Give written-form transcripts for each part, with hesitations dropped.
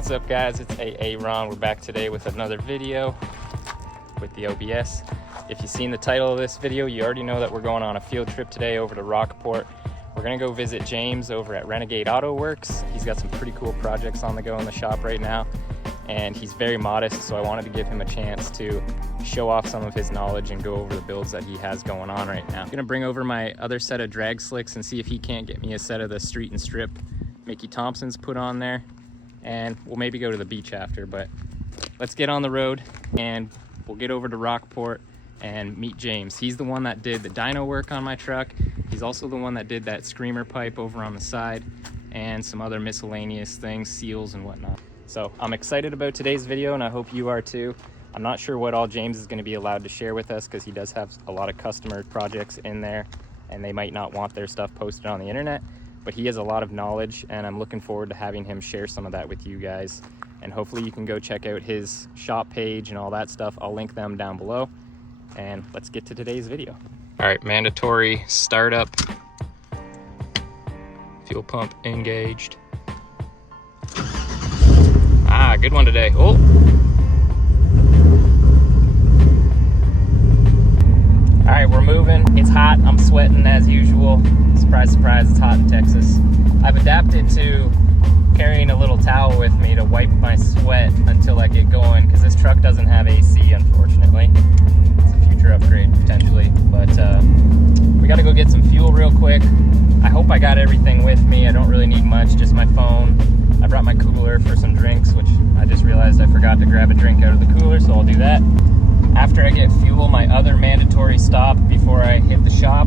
What's up guys, it's Ron. We're back today with another video with the OBS. If you've seen the title of this video, you already know that we're going on a field trip today over to Rockport. We're gonna go visit James over at Renegade Autoworks. He's got some pretty cool projects on the go in the shop right now, and he's very modest, so I wanted to give him a chance to show off some of his knowledge and go over the builds that he has going on right now. I'm gonna bring over my other set of drag slicks and see if he can't get me a set of the Street and Strip Mickey Thompson's put on there, and we'll maybe go to the beach after. But let's get on the road and we'll get over to Rockport and meet James. He's the one that did the dyno work on my truck. He's also the one that did that screamer pipe over on the side and some other miscellaneous things, seals and whatnot. So I'm excited about today's video, and I hope you are too. I'm not sure what all James is going to be allowed to share with us, because he does have a lot of customer projects in there and they might not want their stuff posted on the internet, but he has a lot of knowledge, and I'm looking forward to having him share some of that with you guys. And hopefully you can go check out his shop page and all that stuff. I'll link them down below, and let's get to today's video. All right, mandatory startup. Fuel pump engaged. Ah, good one today. Oh. All right, we're moving. It's hot. I'm sweating as usual. Surprise, surprise, it's hot in Texas. I've adapted to carrying a little towel with me to wipe my sweat until I get going, because this truck doesn't have AC, unfortunately. It's a future upgrade, potentially. But we got to go get some fuel real quick. I hope I got everything with me. I don't really need much, just my phone. I brought my cooler for some drinks, which I just realized I forgot to grab a drink out of the cooler, so I'll do that. After I get fuel, my other mandatory stop before I hit the shop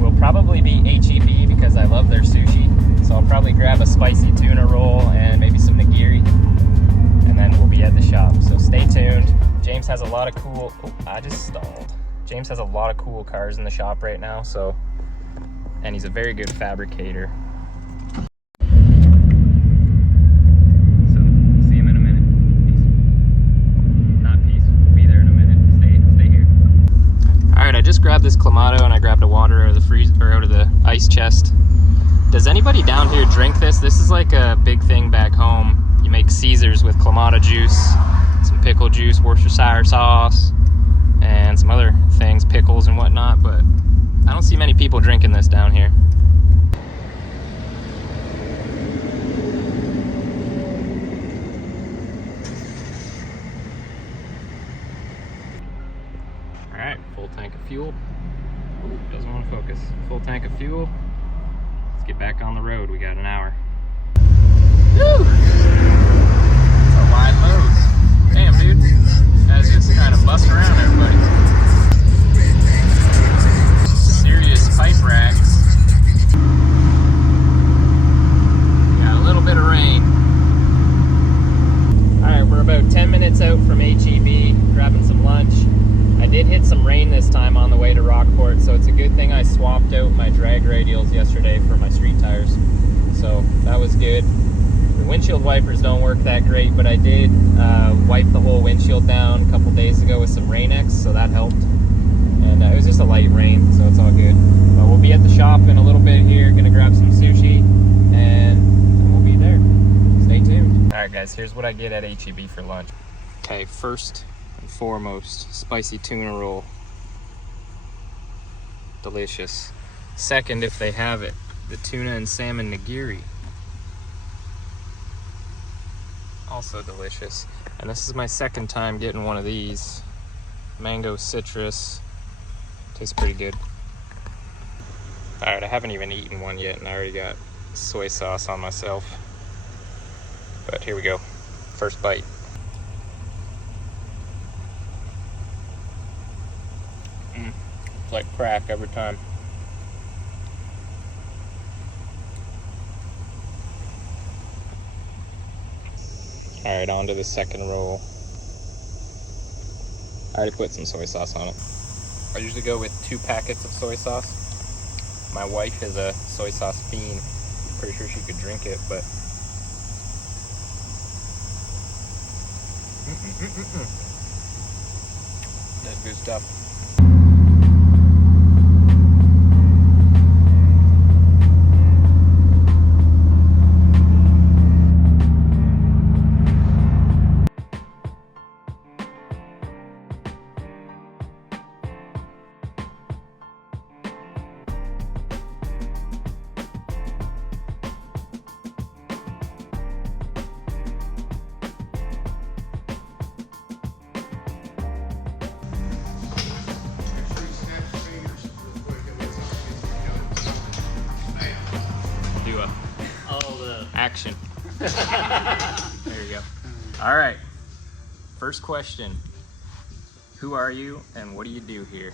will probably be HEB, because I love their sushi. So I'll probably grab a spicy tuna roll and maybe some nigiri, and then we'll be at the shop. So stay tuned. James has a lot of cool, I just stalled. James has a lot of cool cars in the shop right now, so, and he's a very good fabricator. I just grabbed this Clamato, and I grabbed a water out of the freezer, or out of the ice chest. Does anybody down here drink this? This is like a big thing back home. You make Caesars with Clamato juice, some pickle juice, Worcestershire sauce, and some other things, pickles and whatnot, but I don't see many people drinking this down here. Full tank of fuel. Doesn't want to focus. Full tank of fuel. Let's get back on the road. We got an hour. Woo! That's a wide load. Damn, dude. Guys just trying to bust around everybody. Serious pipe rags. Got a little bit of rain. Alright, we're about 10 minutes out from HEB, grabbing some lunch. I did hit some rain this time on the way to Rockport, so it's a good thing I swapped out my drag radials yesterday for my street tires. So that was good. The windshield wipers don't work that great, but I did wipe the whole windshield down a couple days ago with some Rain-X, so that helped. And it was just a light rain, so it's all good. But we'll be at the shop in a little bit here, gonna grab some sushi, and we'll be there. Stay tuned. All right guys, here's what I get at HEB for lunch. Okay, first and foremost, spicy tuna roll. Delicious. Second, if they have it, the tuna and salmon nigiri. Also delicious. And this is my second time getting one of these. Mango citrus. Tastes pretty good. Alright, I haven't even eaten one yet, and I already got soy sauce on myself. But here we go. First bite. It's like crack every time. Alright, on to the second roll. I already put some soy sauce on it. I usually go with 2 packets of soy sauce. My wife is a soy sauce fiend. Pretty sure she could drink it, but that's good stuff. do a the action. There you go. All right. First question. Who are you and what do you do here?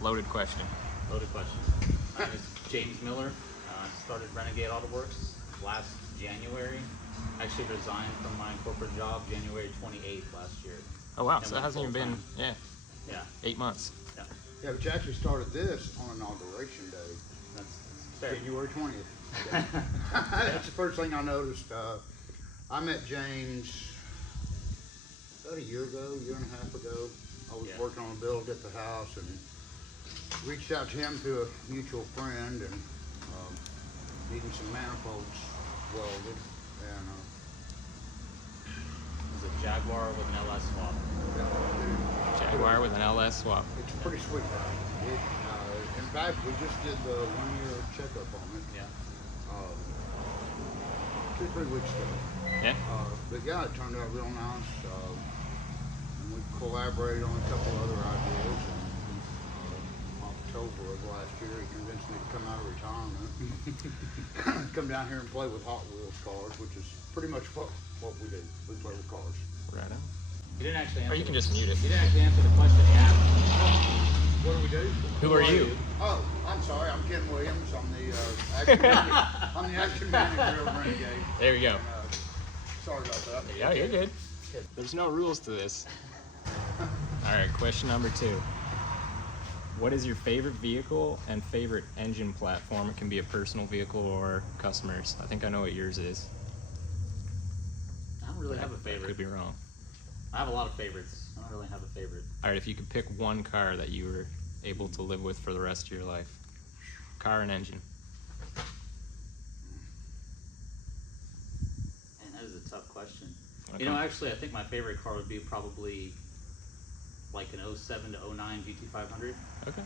Loaded question. loaded question. My name is James Miller. Started Renegade Autoworks last January. Actually resigned from my corporate job January 28th last year. Oh wow, so that hasn't even been, yeah, 8 months. Yeah. Yeah, but you actually started this on Inauguration Day, That's fair. January 20th. That's the first thing I noticed. I met James about a year and a half ago. I was working on a build at the house and reached out to him through a mutual friend and needing some manifolds welded. And It was a Jaguar with an LS swap. Jaguar with an LS swap. it's a pretty sweet ride. In fact, we just did the 1-year checkup on it. Yeah. 2-3 weeks ago. Yeah. But yeah, it turned out real nice. And we collaborated on a couple other ideas. And, October of last year, he convinced me to come out of retirement, come down here and play with Hot Wheels cars, which is pretty much what we do. We play with cars. Right on. You didn't actually answer. Or you can just mute it. You didn't actually answer the question he asked. What do we do? Who are you? Oh, I'm sorry. I'm Ken Williams. I'm the action manager of Renegade. There you go. Sorry about that. Yeah, you're good. There's no rules to this. All right, question number 2. What is your favorite vehicle and favorite engine platform? It can be a personal vehicle or customers. I think I know what yours is. I don't really have a I favorite. could be wrong. I have a lot of favorites. I don't really have a favorite. All right, if you could pick one car that you were able to live with for the rest of your life, car and engine. Man, that is a tough question. Okay. You know, actually, I think my favorite car would be probably like an 07 to 09 GT500. Okay.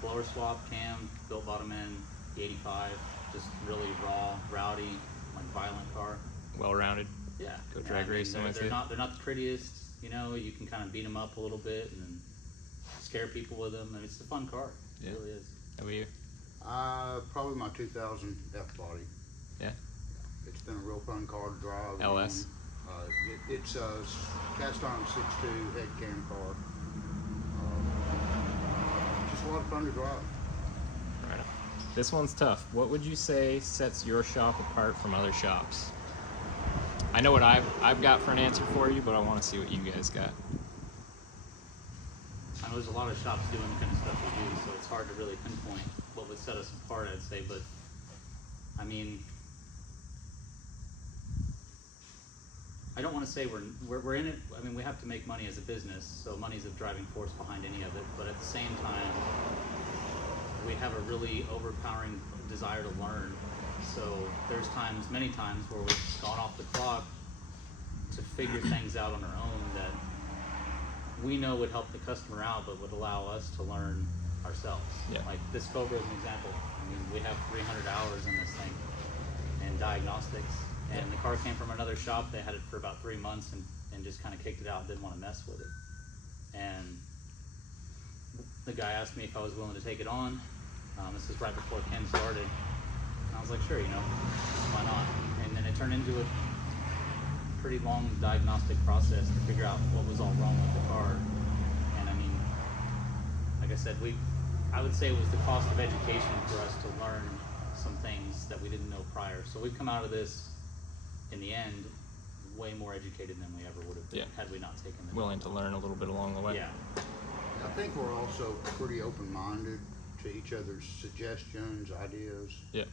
Blower swap, cam, built bottom end, 85. Just really raw, rowdy, like violent car. Well-rounded. Yeah. Go drag racing with they're you. They're not the prettiest. You know, you can kind of beat them up a little bit and scare people with them. And it's a fun car. It Yeah. really is. How about you? Probably my 2000 F-Body. Yeah. It's been a real fun car to drive. LS? It's a cast iron 6.2 head cam car. Just a lot of fun to drive. Right on. This one's tough. What would you say sets your shop apart from other shops? I know what I've got for an answer for you, but I want to see what you guys got. I know there's a lot of shops doing the kind of stuff we do, so it's hard to really pinpoint what would set us apart, I'd say. But, I mean, I don't want to say we're in it. I mean, we have to make money as a business, so money's a driving force behind any of it. But at the same time, we have a really overpowering desire to learn. So there's many times where we've gone off the clock to figure things out on our own that we know would help the customer out, but would allow us to learn ourselves. Yeah. Like this Cobra is an example. I mean, we have 300 hours in this thing and diagnostics. And the car came from another shop. They had it for about 3 months and just kind of kicked it out, didn't want to mess with it. And the guy asked me if I was willing to take it on. This is right before Ken started. And I was like, sure, you know, why not? And then it turned into a pretty long diagnostic process to figure out what was all wrong with the car. And I mean, like I said, I would say it was the cost of education for us to learn some things that we didn't know prior. So we've come out of this, in the end, way more educated than we ever would have been had we not taken the Willing to learn a little bit along the way. Yeah. I think we're also pretty open-minded to each other's suggestions, ideas. Yeah.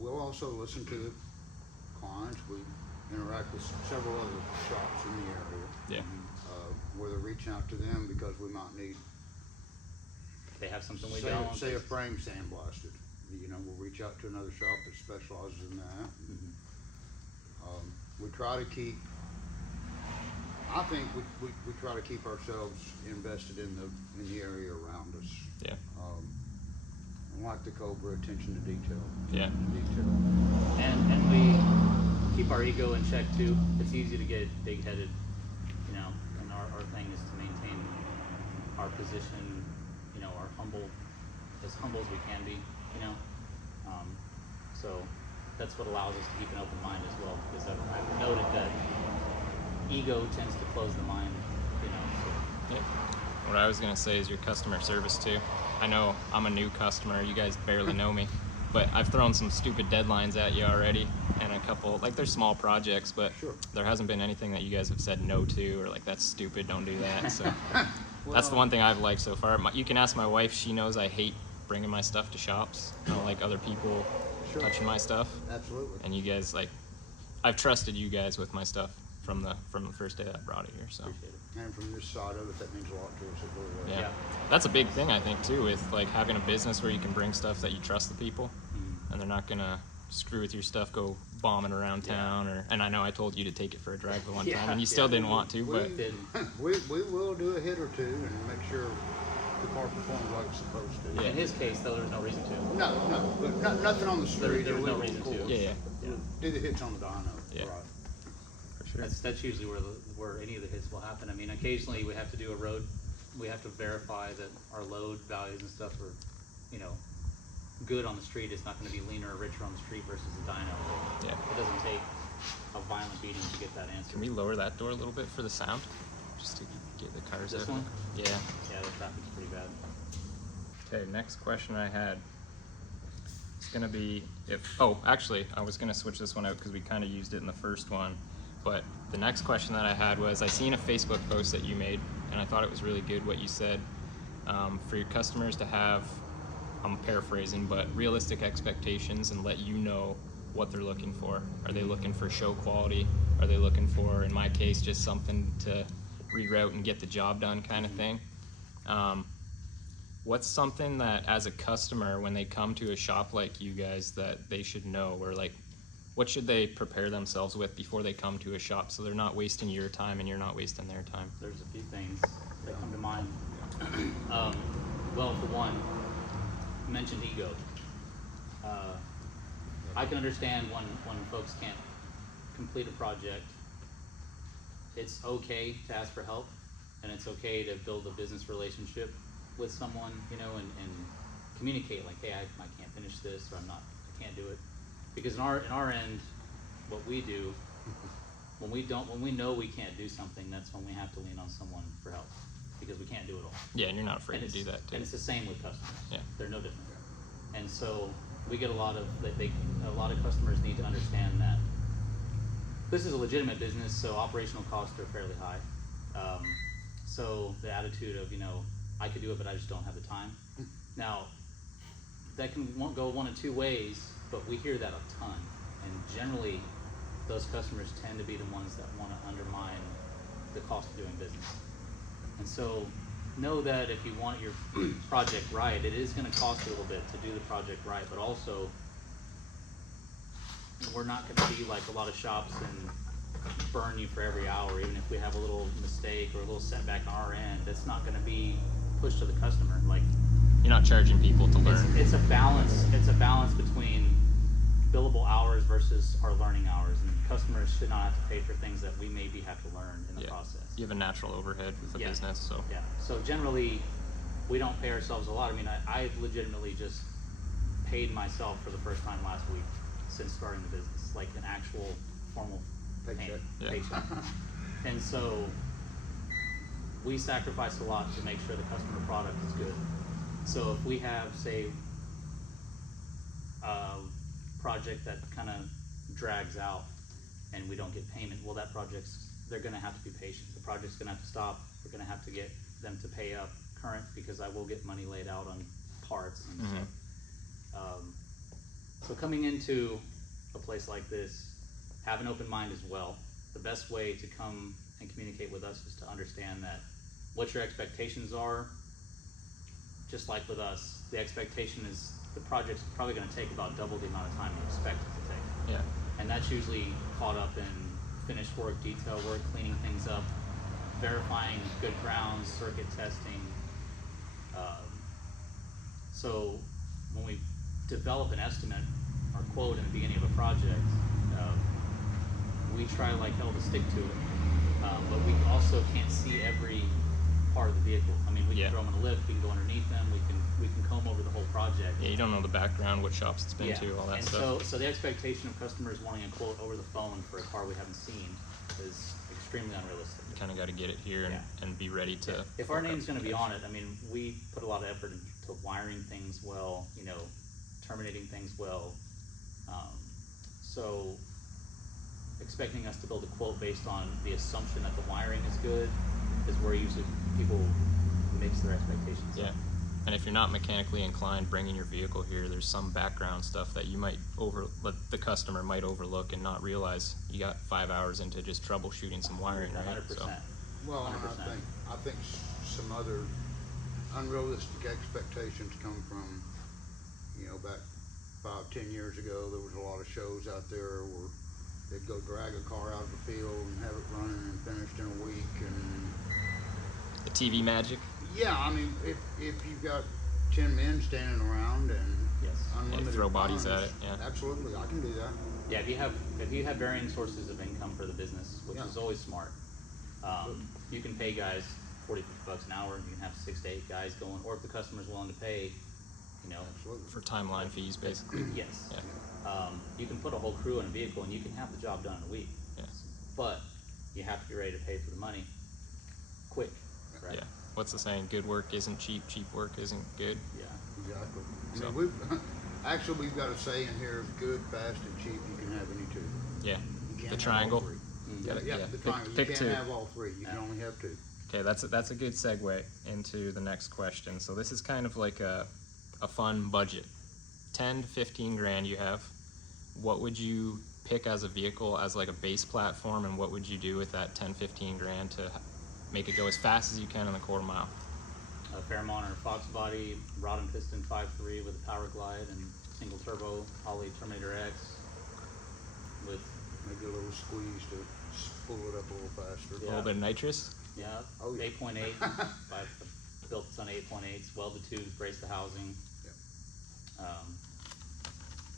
We'll also listen to the clients. We interact with several other shops in the area. Yeah. Where they're reaching out to them because we might need, They have something we say, don't. say a frame sandblasted. You know, we'll reach out to another shop that specializes in that. We try to keep, I think we try to keep ourselves invested in the area around us. Yeah. Like the Cobra, attention to detail. Yeah. Detail. And we keep our ego in check too. It's easy to get big-headed, you know, and our thing is to maintain our position, you know, as humble as we can be, you know. So that's what allows us to keep an open mind as well, because I've noted that ego tends to close the mind, you know. So. Yeah. What I was gonna say is your customer service too. I know I'm a new customer, you guys barely know me, but I've thrown some stupid deadlines at you already, and a couple, like, they're small projects, but Sure. there hasn't been anything that you guys have said no to, or like, that's stupid, don't do that. So that's the one thing I've liked so far. You can ask my wife, she knows I hate bringing my stuff to shops. I don't like other people Sure. touching my stuff. Absolutely. And you guys, like, I've trusted you guys with my stuff from the first day that I brought it here. So Appreciate it. And from this side of it, that means a lot to us. It really does. yeah, that's a big thing, I think, too, with like having a business where you can bring stuff that you trust the people, and they're not gonna screw with your stuff, go bombing around town, or. And I know I told you to take it for a drive the one time, and you still didn't want to, but We will do a hit or two and make sure the car performs like it's supposed to. Yeah. In his case, though, there's no reason to. No, but nothing on the street. There was no We reason will, to. of course, Yeah. Do the hits on the dyno. Yeah. Right. for sure. That's usually where any of the hits will happen. I mean, occasionally we have to do a road. We have to verify that our load values and stuff are, you know, good on the street. It's not going to be leaner or richer on the street versus the dyno. Yeah. It doesn't take a violent beating to get that answer. Can we lower that door a little bit for the sound, just to get the cars This out? one? Yeah. Yeah, the traffic's pretty bad. Okay, next question I had. It's gonna be if. Oh, actually, I was gonna switch this one out because we kind of used it in the first one. But the next question that I had was, I seen a Facebook post that you made, and I thought it was really good what you said. For your customers to have, I'm paraphrasing, but realistic expectations and let you know what they're looking for. Are they looking for show quality? Are they looking for, in my case, just something to reroute and get the job done kind of thing? What's something that, as a customer, when they come to a shop like you guys, that they should know, or like, what should they prepare themselves with before they come to a shop so they're not wasting your time and you're not wasting their time? There's a few things that come to mind. Well, for one, you mentioned ego. I can understand when folks can't complete a project. It's okay to ask for help, and it's okay to build a business relationship with someone, you know, and communicate like, hey, I can't finish this, or I can't do it. Because in our end, what we do, when we know we can't do something, that's when we have to lean on someone for help, because we can't do it all. Yeah, and you're not afraid to do that too. And it's the same with customers. Yeah. They're no different. And so we get a lot of customers need to understand that this is a legitimate business, so operational costs are fairly high. So the attitude of, you know, I could do it, but I just don't have the time. Now, that can go one of two ways, but we hear that a ton. And generally, those customers tend to be the ones that want to undermine the cost of doing business. And so know that if you want your project right, it is going to cost a little bit to do the project right, but also we're not going to be like a lot of shops and burn you for every hour. Even if we have a little mistake or a little setback on our end, that's not going to be pushed to the customer. Like, You're not charging people to learn. it's a balance. It's a balance between billable hours versus our learning hours, and customers should not have to pay for things that we maybe have to learn in the process. You have a natural overhead with a business, so. Yeah. So generally, we don't pay ourselves a lot. I mean, I legitimately just paid myself for the first time last week since starting the business, like an actual formal Paycheck. paycheck. And so we sacrifice a lot to make sure the customer product is good. So if we have, say, a project that kind of drags out and we don't get payment, well, they're going to have to be patient. The project's going to have to stop. We're going to have to get them to pay up current, because I will get money laid out on parts and stuff. So coming into a place like this, have an open mind as well. The best way to come and communicate with us is to understand that what your expectations are. Just like with us, the expectation is the project's probably going to take about double the amount of time you expect it to take. Yeah. And that's usually caught up in finished work, detail work, cleaning things up, verifying good grounds, circuit testing. So when we develop an estimate or quote in the beginning of a project, we try like hell to stick to it. But we also can't see every part of the vehicle. I mean, we Yeah. can throw them in a lift, we can go underneath them, we can comb over the whole project. Yeah, you don't know the background, what shops it's been to, all that and stuff. So the expectation of customers wanting a quote over the phone for a car we haven't seen is extremely unrealistic. You kind of got to get it here and be ready to. If our name's going to be on it, I mean, we put a lot of effort into wiring things well, you know, terminating things well. So expecting us to build a quote based on the assumption that the wiring is good is where usually people mix their expectations. Yeah. And if you're not mechanically inclined bringing your vehicle here, there's some background stuff that you might the customer might overlook and not realize you got 5 hours into just troubleshooting some wiring, right? 100%. So, Well, and 100%. I think some other unrealistic expectations come from, you know, back 5-10 years ago, there was a lot of shows out there where they'd go drag a car out of the field and have it running and finished in a week. And the TV magic. yeah, I mean, if you've got 10 men standing around and Yes. unlimited throw bodies funds, at it, yeah. absolutely, I can do that. Yeah, if you have varying sources of income for the business, which is always smart, you can pay guys $40-50 an hour, and you can have 6 to 8 guys going, or if the customer's willing to pay, you know, Absolutely. For timeline fees, basically. yes, Yeah. you can put a whole crew in a vehicle and you can have the job done in a week. Yeah. But you have to be ready to pay for the money quick, right? Yeah. What's the saying? Good work isn't cheap. Cheap work isn't good. Yeah. Exactly. I So- mean, we've got a saying here: good, fast, and cheap. You can have any two. Yeah. You can't The have triangle. all three. Mhm. Gotta- Yeah, yeah, the pick- triangle. pick you two. can't have all three. You can Yeah. only have two. Okay, that's a good segue into the next question. So this is kind of like a fun budget. 10 to 15 grand you have. What would you pick as a vehicle as like a base platform, and what would you do with that 10-15 grand to make it go as fast as you can in the quarter mile? A Fairmont or Foxbody rod and piston 5.3 with a power glide and single turbo Holley Terminator X with Maybe a little squeeze to spool it up a little faster. A little bit of nitrous. Oh, yeah. 8.8. I built this on 8.8s, welded tubes, braced the housing. Yep.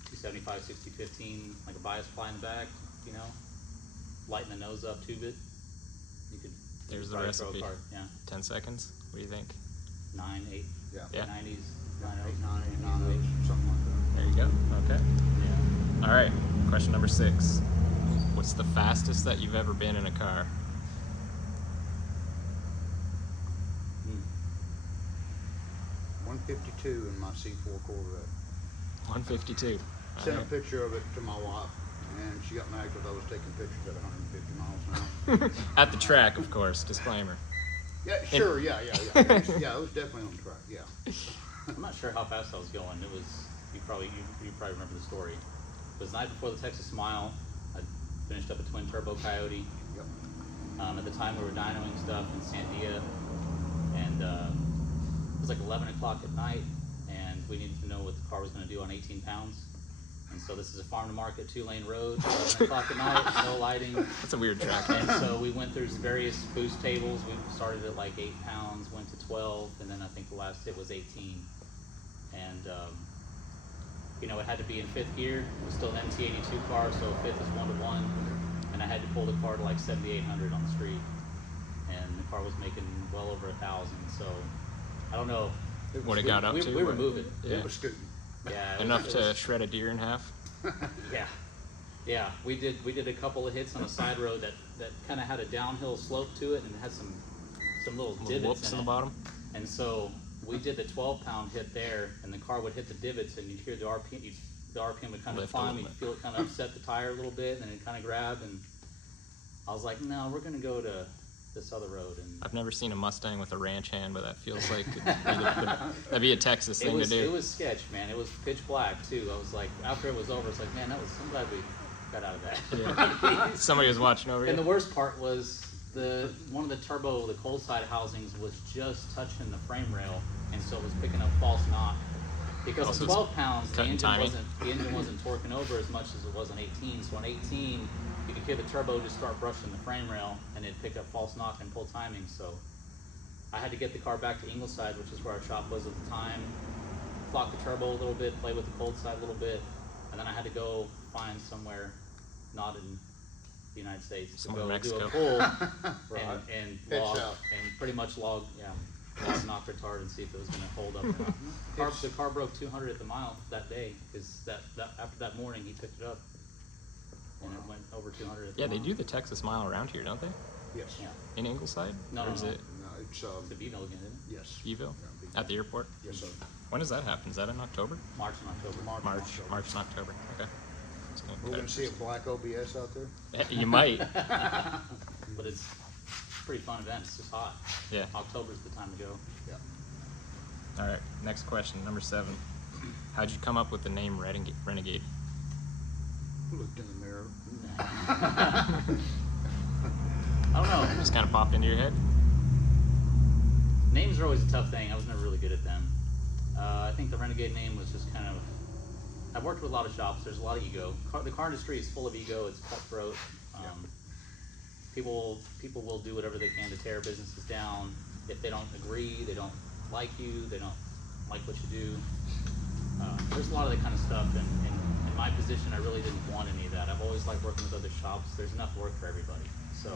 275, 60, 15, like a bias ply in the back, you know, lighten the nose up, tube it. You could There's the probably throw a recipe. car, yeah, 10 seconds. What do you think? 9, 8, Yeah. Yeah. 90s, 8, 9, 9, 8, something like that. There you go. Okay. yeah. All right. Question number 6. What's the fastest that you've ever been in a car? 152 in my C4 Corvette. 152. Sent All a picture of it to my wife, and she got mad because I was taking pictures at 150 miles an hour. right. At the track, of course. Disclaimer. Yeah, sure, yeah. Yeah, it was definitely on track, yeah. I'm not sure how fast I was going. It was, you probably remember the story. It was the night before the Texas Mile. I finished up a twin turbo Coyote. Yep. At the time we were dynoing stuff in Sandia, and it was like 11 o'clock at night, and we needed to know what the car was going to do on 18 pounds. And so this is a farm to market 2-lane road, 11 o'clock at night, no lighting. That's a weird track. And so we went through various boost tables. We started at like 8 pounds, went to 12, and then I think the last hit was 18. And you know, it had to be in 5th gear. It was still an MT82 car, so 5th is 1-to-1. And I had to pull the car to like 7,800 on the street, and the car was making well over 1,000. So I don't know. What it got up to? We were moving. Yeah. It was scooting. Yeah. it Enough was- to shred a deer in half. Yeah, we did a couple of hits on a side road that kind of had a downhill slope to it, and it had some little Little divots whoops in the bottom. And so we did the 12-pound hit there, and the car would hit the divots, and you'd hear the RPM. The RPM would kind of Lift a climb. little You'd bit. feel it kind of upset the tire a little bit, and then it kind of grab. And I was like, no, we're gonna go to this other road. And I've never seen a Mustang with a ranch hand, but that feels like that'd be a Texas thing to do. It was sketch, man. It was pitch black too. I was like, after it was over, it's like, man, I'm glad we got out of that. Yeah. Somebody was watching over you. And the worst part was one of the cold side housings was just touching the frame rail, and so it was picking up false knock. Because Also, at 12 pounds, the cutting engine timing. wasn't torquing over as much as it was on 18. So on 18, you could hear the turbo just start brushing the frame rail, and it'd pick up false knock and pull timing. So I had to get the car back to Ingleside, which is where our shop was at the time, flock the turbo a little bit, play with the cold side a little bit, and then I had to go find somewhere not in the United States, Somewhere in to go do a Mexico. pull Right. and Head log, south. and pretty much log knock retard and see if it was going to hold up or not. The car broke 200 at the mile that day, because after that morning he picked it up, and it went over 200 at the Yeah, mile. they do the Texas Mile around here, don't they? Yes. Yeah. In Ingleside? No, Or no, is no. it No, it's, It's a Beeville again, isn't it? yes. Eville? Yeah, At the airport? Yes, sir. When does that happen? Is that in October? March and October. March October. and October. Okay. It's gonna We're cut gonna it. see a black OBS out there? You might. But it's a pretty fun event. It's just hot. Yeah. October's the time to go. Yeah. All right. Next question, number 7. How'd you come up with the name Renegade? Looked in the mirror. I don't know. Just kind of popped into your head? Names are always a tough thing. I was never really good at them. I think the Renegade name was just kind of. I've worked with a lot of shops. There's a lot of ego. The car industry is full of ego. It's cutthroat. People will do whatever they can to tear businesses down. If they don't agree, they don't like you, they don't like what you do. There's a lot of that kind of stuff. And in my position, I really didn't want any of that. I've always liked working with other shops. There's enough work for everybody. So.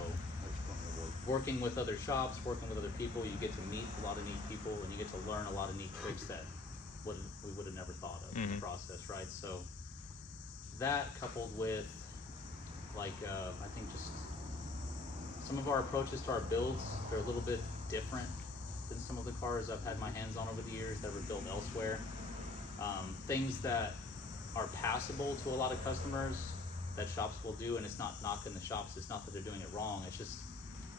Working with other shops, working with other people, you get to meet a lot of neat people, and you get to learn a lot of neat tricks that we would have never thought of in the process, right? So that coupled with, like, I think just some of our approaches to our builds, they're a little bit different than some of the cars I've had my hands on over the years that were built elsewhere. Things that are passable to a lot of customers that shops will do, and it's not knocking the shops, it's not that they're doing it wrong, it's just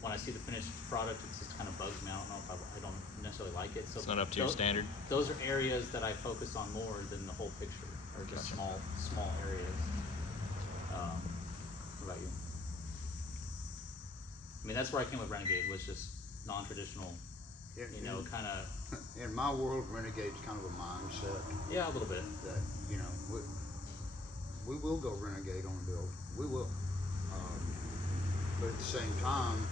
when I see the finished product, it just kind of bugs me. I don't know if I don't necessarily like it. So It's not up to your standard. Those are areas that I focus on more than the whole picture, or just small areas. What about you? I mean, that's where I came with Renegade, was just non-traditional, kind of. In my world, Renegade's kind of a mindset. Yeah, a little bit. That, we will go Renegade on a build. We will. But at the same time,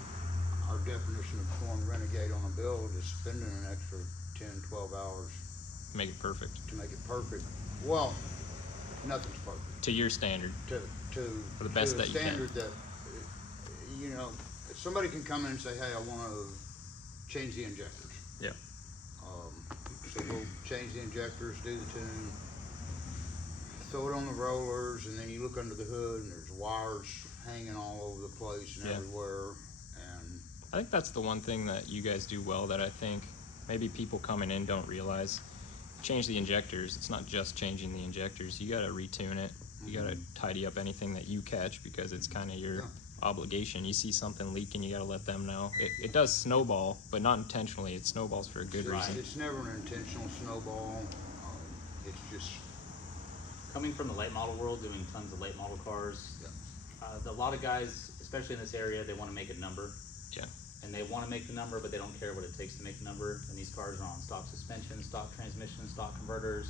our definition of going Renegade on a build is spending an extra 10, 12 hours. Make it perfect. To make it perfect. Well, nothing's perfect. To your standard. For the best that you can. standard that, if somebody can come in and say, hey, I want to change the injectors. Yeah. So we'll change the injectors, do the tune, throw it on the rollers, and then you look under the hood and there's wires hanging all over the place and everywhere. And I think that's the one thing that you guys do well that I think maybe people coming in don't realize. Change the injectors. It's not just changing the injectors. You got to retune it. You got to tidy up anything that you catch, because it's kind of your obligation. You see something leaking, you got to let them know. It does snowball, but not intentionally. It snowballs for a good reason. It's never an intentional snowball. It's just Coming from the late model world, doing tons of late model cars, a lot of guys, especially in this area, they want to make a number. Yeah. And they want to make the number, but they don't care what it takes to make the number. And these cars are on stock suspension, stock transmission, stock converters,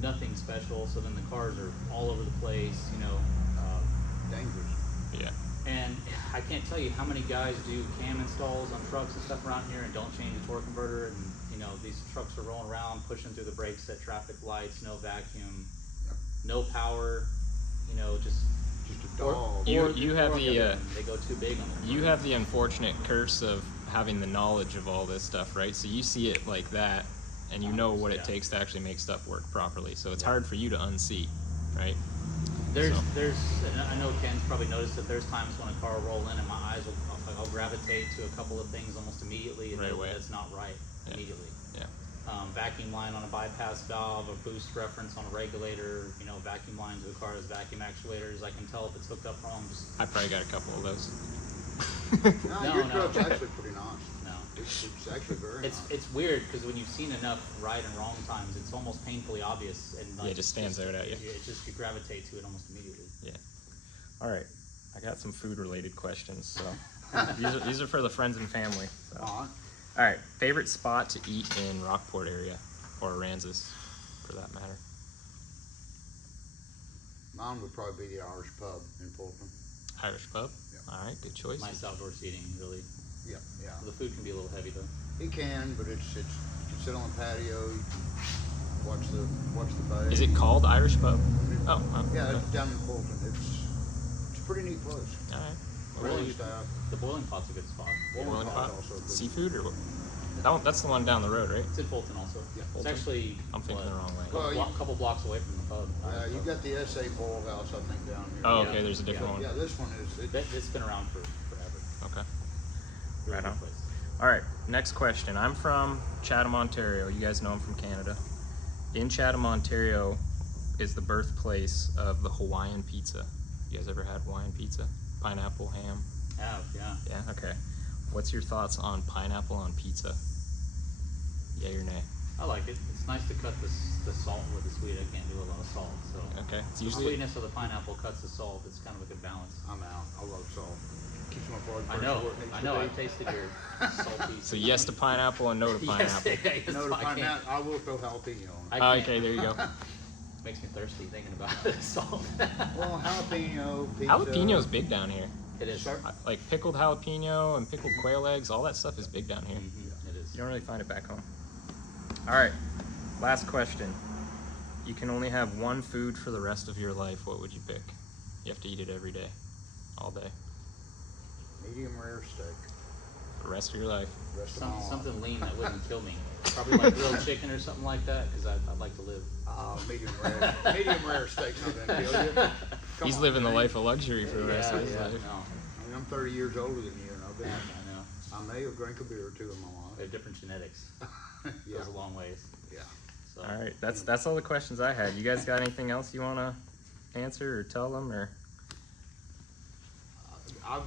nothing special. So then the cars are all over the place, dangerous. Yeah. And I can't tell you how many guys do cam installs on trucks and stuff around here and don't change the torque converter. And these trucks are rolling around, pushing through the brakes at traffic lights, no vacuum, no power, just a dog. You have the they go too big on the you have the unfortunate curse of having the knowledge of all this stuff, right? So you see it like that, and you know what it takes to actually make stuff work properly. So it's hard for you to unsee, right? There's, and I know Ken's probably noticed that there's times when a car will roll in and my eyes I'll gravitate to a couple of things almost immediately, and right away. That's not right immediately. Yeah. Vacuum line on a bypass valve, a boost reference on a regulator, vacuum lines of the car has vacuum actuators. I can tell if it's hooked up wrong. I probably got a couple of those. Your truck's actually pretty nice. No. It's actually very nice. It's weird because when you've seen enough right and wrong times, it's almost painfully obvious, and it just stands out at you. You gravitate to it almost immediately. Yeah. All right. I got some food related questions. So these are for the friends and family. So. All right. Favorite spot to eat in Rockport area, or Aransas, for that matter? Mine would probably be the Irish pub in Fulton. Irish pub. Yeah. All right. Good choice. Nice outdoor seating, really. Yeah. The food can be a little heavy though. It can, but you can sit on the patio, you can watch the bay. Is it called Irish pub? Oh. Wow. Yeah, it's down in Fulton. It's pretty neat place. All right. Really staff. The boiling pot's a good spot. Boiling pot? Also good. Seafood or what? That's the one down the road, right? It's in Fulton also. Yeah. It's actually. I'm thinking the wrong way. Well, Couple blocks away from the pub. You got the SA Bowl House, I think, down here. Oh, okay. There's a different Yeah, one. this one is. It's been around for forever. Okay. Really Right good on. place. All right. Next question. I'm from Chatham, Ontario. You guys know I'm from Canada. In Chatham, Ontario, is the birthplace of the Hawaiian pizza. You guys ever had Hawaiian pizza? Pineapple, ham? Yeah. Yeah. Okay. What's your thoughts on pineapple on pizza? Yay or nay? I like it. It's nice to cut the salt with the sweet. I can't do a lot of salt, so. Okay. It's The usually. sweetness of the pineapple cuts the salt. It's kind of a good balance. I'm out. I love salt. Keeps my blood I pressure know. where it needs I to know. be. I've tasted your salty. So yes to pineapple and no to pineapple. Yes, No, to I find can't- out, I will throw jalapeno on I it. Oh, can't. okay. There you go. Makes me thirsty thinking about the salt. Well, jalapeno, pizza. Jalapeno's big down here. It is. Sir? Like pickled jalapeno and pickled quail eggs, all that stuff is big down here. It is. You don't really find it back home. All right, last question. You can only have one food for the rest of your life. What would you pick? You have to eat it every day, all day, Medium rare steak. the rest of your life. Rest of my life. Something lean that wouldn't kill me. Probably like grilled chicken or something like that, because I'd like to live. Medium rare. Medium rare steak's not gonna kill you. Come He's on, living the man. life of luxury for the rest of his No. life. I mean, I'm 30 years older than you, and I've been. I know. I may have drank a beer or two in my We life. have different genetics. Yeah. Goes a long ways. Yeah. So. All right, that's all the questions I had. You guys got anything else you want to answer or tell them or? I've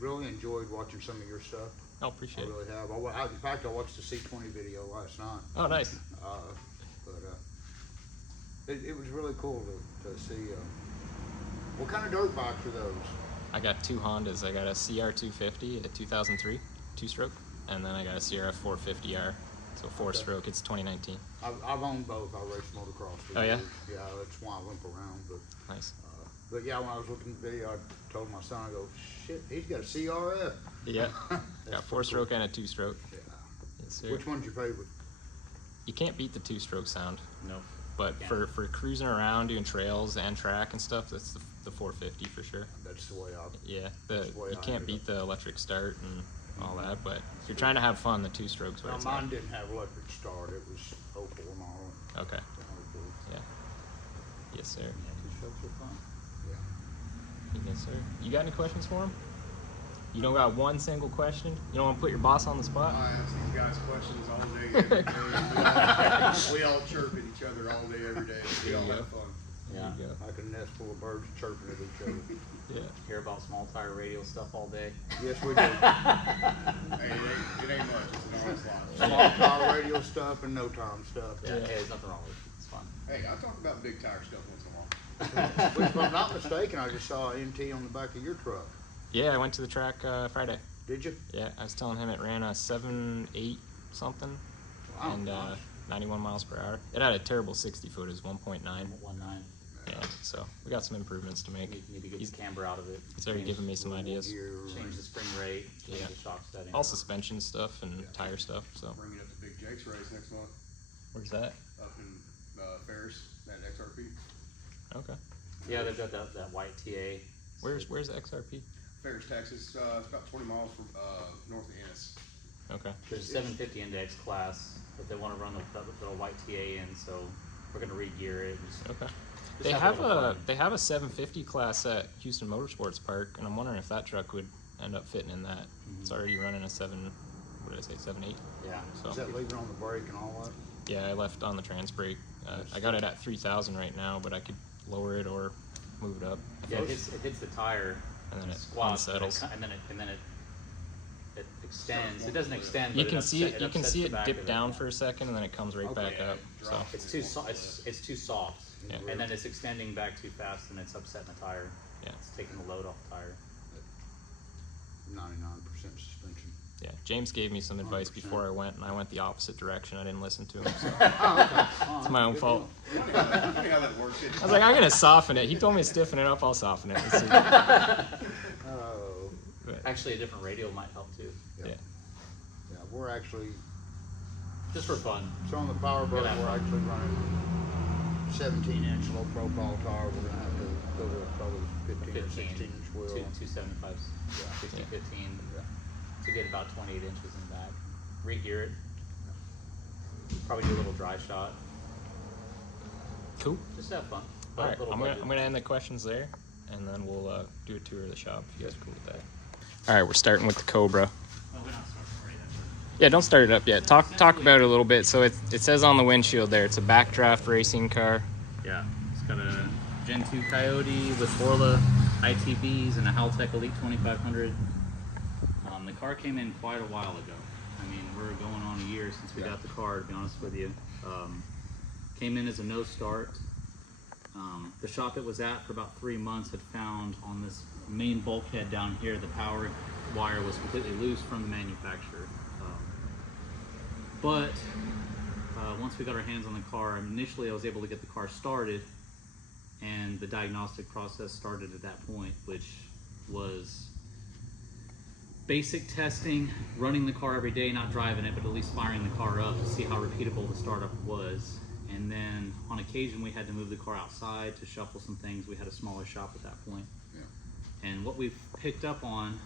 really enjoyed watching some of your stuff. Oh, I appreciate it. really have. In fact, I watched the C20 video last night. Oh, nice. It was really cool to see. What kind of dirt bikes are those? I got two Hondas. I got a CR250, a 2003 two-stroke, and then I got a CRF 450R, so four-stroke. It's 2019. I've owned both. I raced motocross for Oh, yeah? years. Yeah, that's why I limp around. Nice. But yeah, when I was looking at the video, I told my son, I go, shit, he's got a CRF. Yeah. That's Got four-stroke and a two-stroke. Yeah. Yes, sir. Which one's your favorite? You can't beat the two-stroke sound, No. but Yeah. for cruising around, doing trails and track and stuff, that's the 450 for sure. That's the way I. Yeah, That's the way you I can't do beat it. the electric start and all that, but if you're trying to have fun, the two-stroke's where Now, it's mine at. didn't have electric start. It was Opal and all. Okay. Yeah. Yeah. Yes, sir. Yeah, two strokes are fun. Yes, sir. You got any questions for him? You don't got one single question? You don't want to put your boss on the spot? I ask these guys questions all day, every day. We all chirp at each other all day, every day. We all have fun. Yeah. There you Like a nest full of birds chirping at each other. go. Yeah. Hear about small tire radio stuff all day. Yes, we do. Hey, it ain't much. It's an honest life. Small time radio stuff and no time stuff. Yeah. Hey, there's nothing wrong with it. It's fun. Hey, I talk about big tire stuff once in a while. Which, if I'm not mistaken, I just saw an MT on the back of your truck. Yeah, I went to the track Friday. Did you? Yeah, I was telling him it ran a 7.8 something Wow, and nice. 91 miles per hour. It had a terrible 60 foot, it was 1.9. 1.9. Yeah, so we got some improvements to make. Need to get He's, the camber out of it. he's already Change- giving me some ideas. Gear. Change the spring rate. Change Yeah. the shock setting. All suspension stuff and Yeah. tire stuff, so. Bringing up the Big Jake's race next month Where's that? up in Ferris, that XRP. Okay. Yeah, they've got that white TA. Where's XRP? Ferris, Texas, it's about 20 miles from north of Ennis. Okay. There's a 750 index class, but they want to run the white TA in, so we're gonna re-gear it. Okay. Just They have have a little a fun. 750 class at Houston Motorsports Park, and I'm wondering if that truck would end up fitting in that. It's already running a 7.8. Yeah. So Is that leaving on the brake and all that? yeah, I left on the trans brake. I got it at 3,000 right now, but I could lower it or move it up. Yeah, it hits the tire And then it squats, unsettles. and then it extends. It doesn't extend. You but can see it. You can upsets see the it back dip of down for a second, and then it comes right Okay. back up. So It's too it's too soft, Yeah. and then it's extending back too fast, and it's upsetting the tire. yeah, It's taking the load off the tire. 99% suspension. yeah. James gave me some advice 100%. before I went, and I went the opposite direction. I didn't listen to him. So Oh, okay. it's my own fault. Funny how that works. I was like, I'm gonna soften it. He told me to stiffen it up. I'll soften it. Let's see. Oh, But, Actually, a different radial might help too, yeah. yeah. Yeah, we're actually, just for fun. so on the Powerbird, Good we're actually running 17-inch low profile tire. We're gonna have to So the probably 15 or 16 inch wheel. 275s, 60, 15, to get about 28 inches in the back. Regear it. Probably do a little dry shot. Cool. Just have fun. All right, I'm gonna end the questions there, and then we'll do a tour of the shop if you guys are cool with that. All right, we're starting with the Cobra. Well, we're not starting right yet. Yeah, don't start it up yet. Talk about it a little bit. So it says on the windshield there, it's a Backdraft racing car. Yeah, it's got a Gen 2 Coyote with Orla ITBs and a Haltech Elite 2500. The car came in quite a while ago. I mean, we're going on a year since we got the car, to be honest with you. Came in as a no start. The shop it was at for about 3 months had found on this main bulkhead down here, the power wire was completely loose from the manufacturer. But once we got our hands on the car, initially I was able to get the car started, and the diagnostic process started at that point, which was basic testing, running the car every day, not driving it, but at least firing the car up to see how repeatable the startup was. And then on occasion we had to move the car outside to shuffle some things. We had a smaller shop at that point. Yeah. And what we picked up on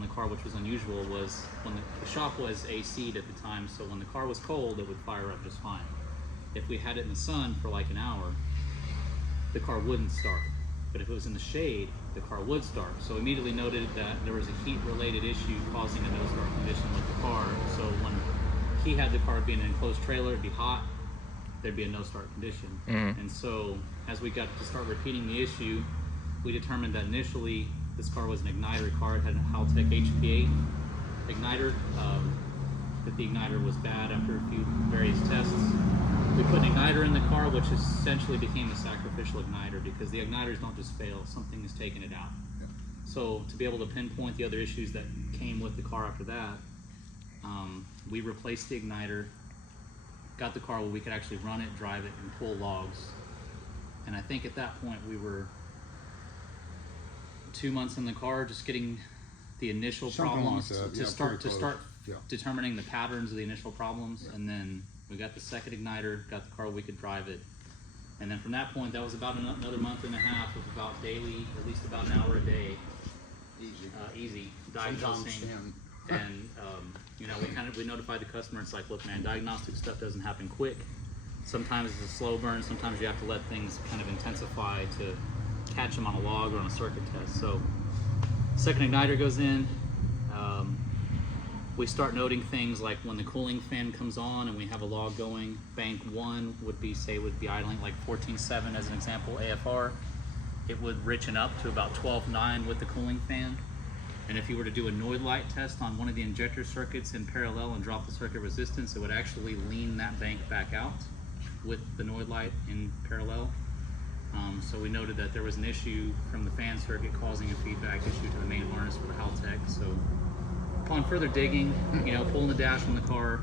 the car, which was unusual, was when the shop was AC'd at the time, so when the car was cold it would fire up just fine. If we had it in the sun for like an hour, the car wouldn't start. But if it was in the shade, the car would start. So immediately noted that there was a heat-related issue causing a no-start condition with the car. So when he had the car be in an enclosed trailer, it'd be hot, there'd be a no-start condition. And so as we got to start repeating the issue, we determined that initially this car was an igniter car. It had a Haltech HP8 igniter, that the igniter was bad after a few various tests. We put an igniter in the car, which essentially became a sacrificial igniter because the igniters don't just fail, something is taking it out. Yeah. So to be able to pinpoint the other issues that came with the car after that, we replaced the igniter, got the car where we could actually run it, drive it, and pull logs. And I think at that point we were 2 months in the car, just getting the initial problems to start determining the patterns of the initial problems, and then we got the second igniter, got the car where we could drive it, and then from that point, that was about another month and a half of about daily, at least about an hour a day, easy diagnosing. And you know, we notified the customer. It's like, look, man, diagnostic stuff doesn't happen quick. Sometimes it's a slow burn. Sometimes you have to let things kind of intensify to catch them on a log or on a circuit test. So second igniter goes in. We start noting things like when the cooling fan comes on and we have a log going, bank 1 would be idling like 14.7 as an example, AFR. It would richen up to about 12.9 with the cooling fan. And if you were to do a Noid light test on one of the injector circuits in parallel and drop the circuit resistance, it would actually lean that bank back out with the Noid light in parallel. So we noted that there was an issue from the fan circuit causing a feedback issue to the main harness for the Haltech. So upon further digging, you know, pulling the dash from the car,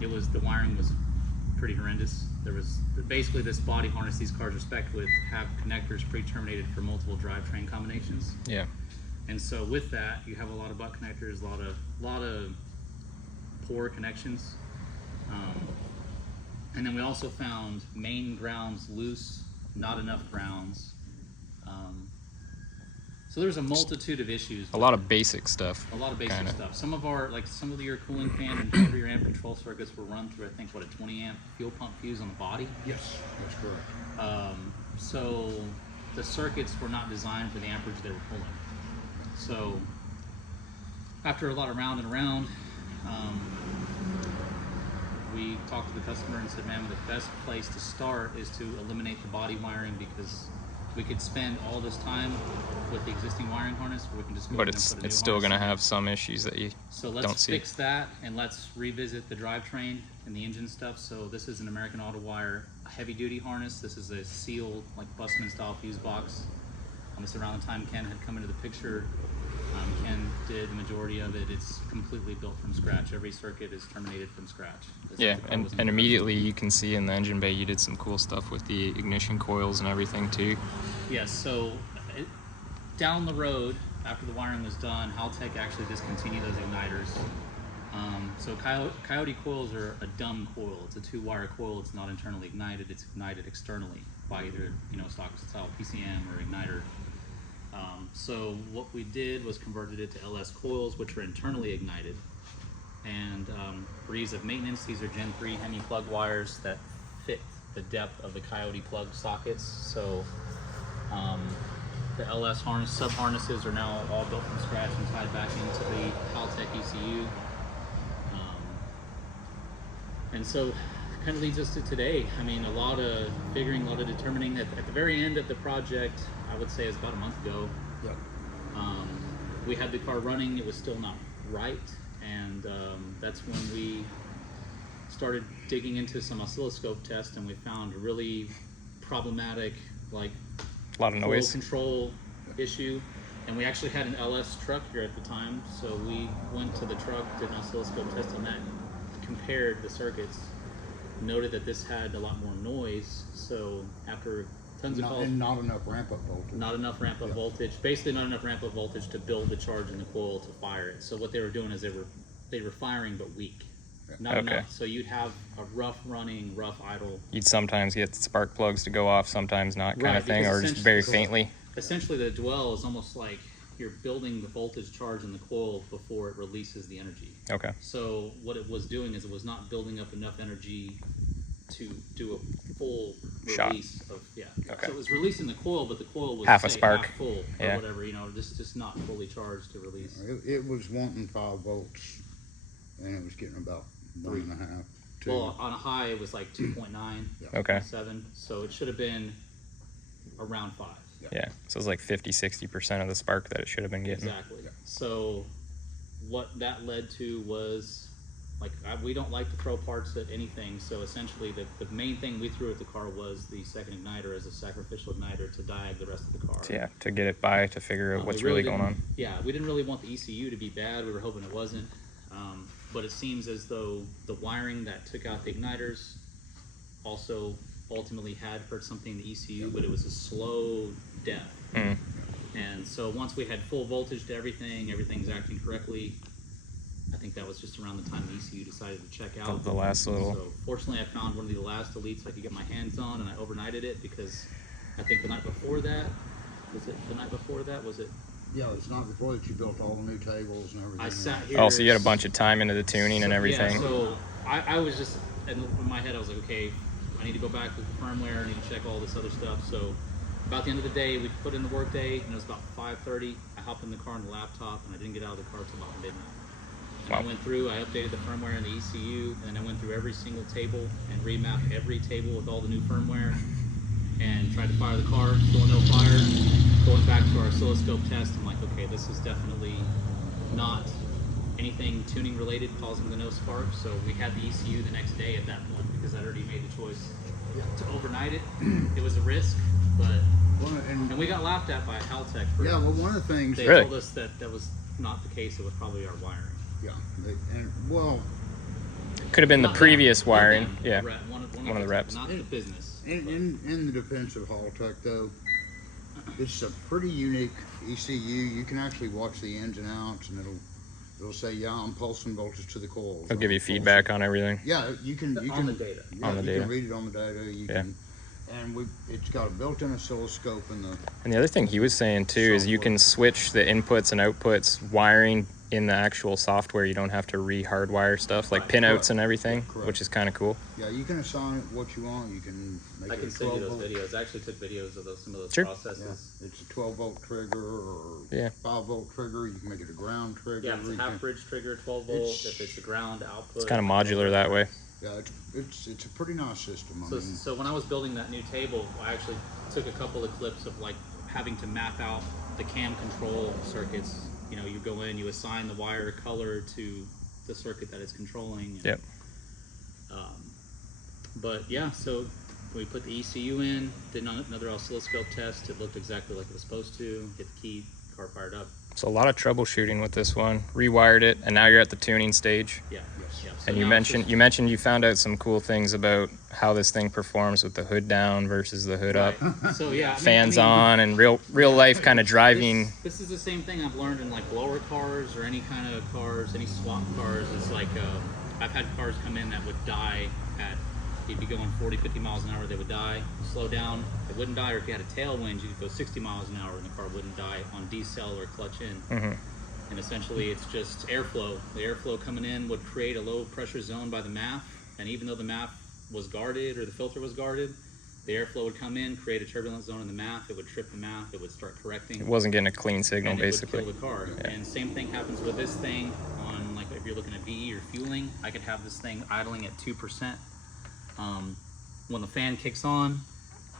the wiring was pretty horrendous. There was basically this body harness these cars are spec'd with have connectors pre-terminated for multiple drivetrain combinations. Yeah. And so with that, you have a lot of butt connectors, a lot of poor connections. And then we also found main grounds loose, not enough grounds. So there's a multitude of issues. A lot of basic stuff. A lot of basic stuff. Some of your cooling fan and some of your amp control circuits were run through, I think, what, a 20 amp fuel pump fuse on the body? Yes, that's correct. So the circuits were not designed for the amperage they were pulling. So after a lot of round and around, we talked to the customer and said, man, the best place to start is to eliminate the body wiring, because we could spend all this time with the existing wiring harness, or we can just go but it's still going to have some issues that you so let's fix that, and let's revisit the drivetrain and the engine stuff. So this is an American Auto Wire heavy duty harness. This is a sealed, like Busman style fuse box. It's around the time Ken had come into the picture. Ken did the majority of it. It's completely built from scratch. Every circuit is terminated from scratch. Yeah, and immediately you can see in the engine bay you did some cool stuff with the ignition coils and everything too. Yes, so down the road, after the wiring was done, Haltech actually discontinued those igniters. So Coyote coils are a dumb coil. It's a 2-wire coil. It's not internally ignited. It's ignited externally. by either, you know, stock style PCM or igniter. So what we did was converted it to LS coils, which are internally ignited. And for ease of maintenance, these are Gen 3 Hemi plug wires that fit the depth of the Coyote plug sockets. So the LS harness, sub harnesses are now all built from scratch and tied back into the Haltech ECU. And so kind of leads us to today. I mean, a lot of figuring, a lot of determining. At the very end of the project, I would say it was about a month ago, Yep. we had the car running. It was still not right. And that's when we started digging into some oscilloscope tests, and we found a really problematic, like, A lot of flow noise. control issue. And we actually had an LS truck here at the time, so we went to the truck, did an oscilloscope test on that, compared the circuits, noted that this had a lot more noise. So after tons of calls, And not enough ramp up voltage. not enough ramp up voltage, basically not enough ramp up voltage to build the charge in the coil to fire it. So what they were doing is they were firing but weak, not Okay. enough. So you'd have a rough running, rough idle. You'd sometimes get spark plugs to go off, sometimes not, kind Right, of thing, because or just very essentially- faintly. Essentially, the dwell is almost like you're building the voltage charge in the coil before it releases the energy. Okay. So what it was doing is it was not building up enough energy to do a full Shot. release of, Okay. So it was releasing the coil, but the coil was Half a say, spark. half full Yeah. or whatever, you know, just not fully charged to release. It was wanting 5 volts, and it was getting about 3.5. 2. Well, on a high it was like 2.9, Okay. 7, so it should have been around 5. Yeah. So it's like 50-60% of the spark that it should have been getting. Exactly. So what that led to was, like, we don't like to throw parts at anything, so essentially the main thing we threw at the car was the second igniter as a sacrificial igniter to diag the rest of the car. So yeah, to get it by, to figure out We what's really going didn't- on. Yeah, we didn't really want the ECU to be bad. We were hoping it wasn't. But it seems as though the wiring that took out the igniters also ultimately had hurt something in the ECU, but it was a slow death. Mm. And so once we had full voltage to everything, everything's acting correctly, I think that was just around the time the ECU decided to check out. The last little. So fortunately I found one of the last elites I could get my hands on, and I overnighted it because I think the night before that, was it? Yeah, it's not before that you built all the new tables and everything. I sat here. Oh, so you had a bunch of time into the tuning and everything. Yeah, so I was just, in my head I was like, okay, I need to go back with the firmware, I need to check all this other stuff. So about the end of the day, we put in the work day, and it was about 5:30. I hopped in the car on the laptop, and I didn't get out of the car until about midnight. And I went through, I updated the firmware in the ECU, and then I went through every single table and remapped every table with all the new firmware, and tried to fire the car, still no fire. Going back to our oscilloscope test, I'm like, okay, this is definitely not anything tuning related causing the no spark. So we had the ECU the next day at that point because I'd already made the choice to overnight it. It was a risk, but and we got laughed at by Haltech for Yeah, well, one of the things. they Really? told us that that was not the case. It was probably our wiring. Yeah, well, Could have been the Not previous them, wiring. not them. Yeah. One One of the reps. not the business. in the defense of Haltech, though, it's a pretty unique ECU. You can actually watch the ins and outs, and it'll say, yeah, I'm pulsing voltage to the coils. They'll give you feedback on everything. Yeah, you can On the data. Yeah, On the you data. can read it on the data. You Yeah. can, and it's got a built-in oscilloscope in the. And the other thing he was saying too is you can switch the inputs and outputs wiring in the actual software. You don't have to re-hardwire stuff like pinouts and everything, Correct. which is kind of cool. Yeah, you can assign it what you want. You can make I it can a send you 12 those volt. videos. I actually took videos of some of those Sure. Yeah, processes. it's a 12-volt trigger or Yeah. 5-volt trigger. You can make it a ground trigger. Yeah, if it's a You half can- bridge trigger, 12 volt. It's- If it's a ground output, It's kind of modular that way. Yeah, it's a pretty nice system. I So, mean, so when I was building that new table, I actually took a couple of clips of like having to map out the cam control circuits. You know, you go in, you assign the wire color to the circuit that it's controlling. And, Yep. But yeah, so we put the ECU in, did another oscilloscope test. It looked exactly like it was supposed to. Hit the key, car fired up. So a lot of troubleshooting with this one. Rewired it, and now you're at the tuning stage. Yeah. Yeah. So And you now it's mentioned you found out some cool things about how this thing performs with the hood down versus the hood up, right. So yeah, fans on, and real life kind of driving. This is the same thing I've learned in like blower cars or any kind of cars, any swap cars. It's like I've had cars come in that would die at You'd be going 40, 50 miles an hour, they would die. Slow down, it wouldn't die. Or if you had a tailwind, you could go 60 miles an hour and the car wouldn't die on decel or clutch in. And essentially it's just airflow. The airflow coming in would create a low pressure zone by the MAF, and even though the MAF was guarded or the filter was guarded, the airflow would come in, create a turbulent zone in the MAF, it would trip the MAF, it would start correcting. It wasn't getting a clean signal, and basically. It would kill the car. And same thing happens with this thing on, like, if you're looking at VE or fueling, I could have this thing idling at 2%. When the fan kicks on,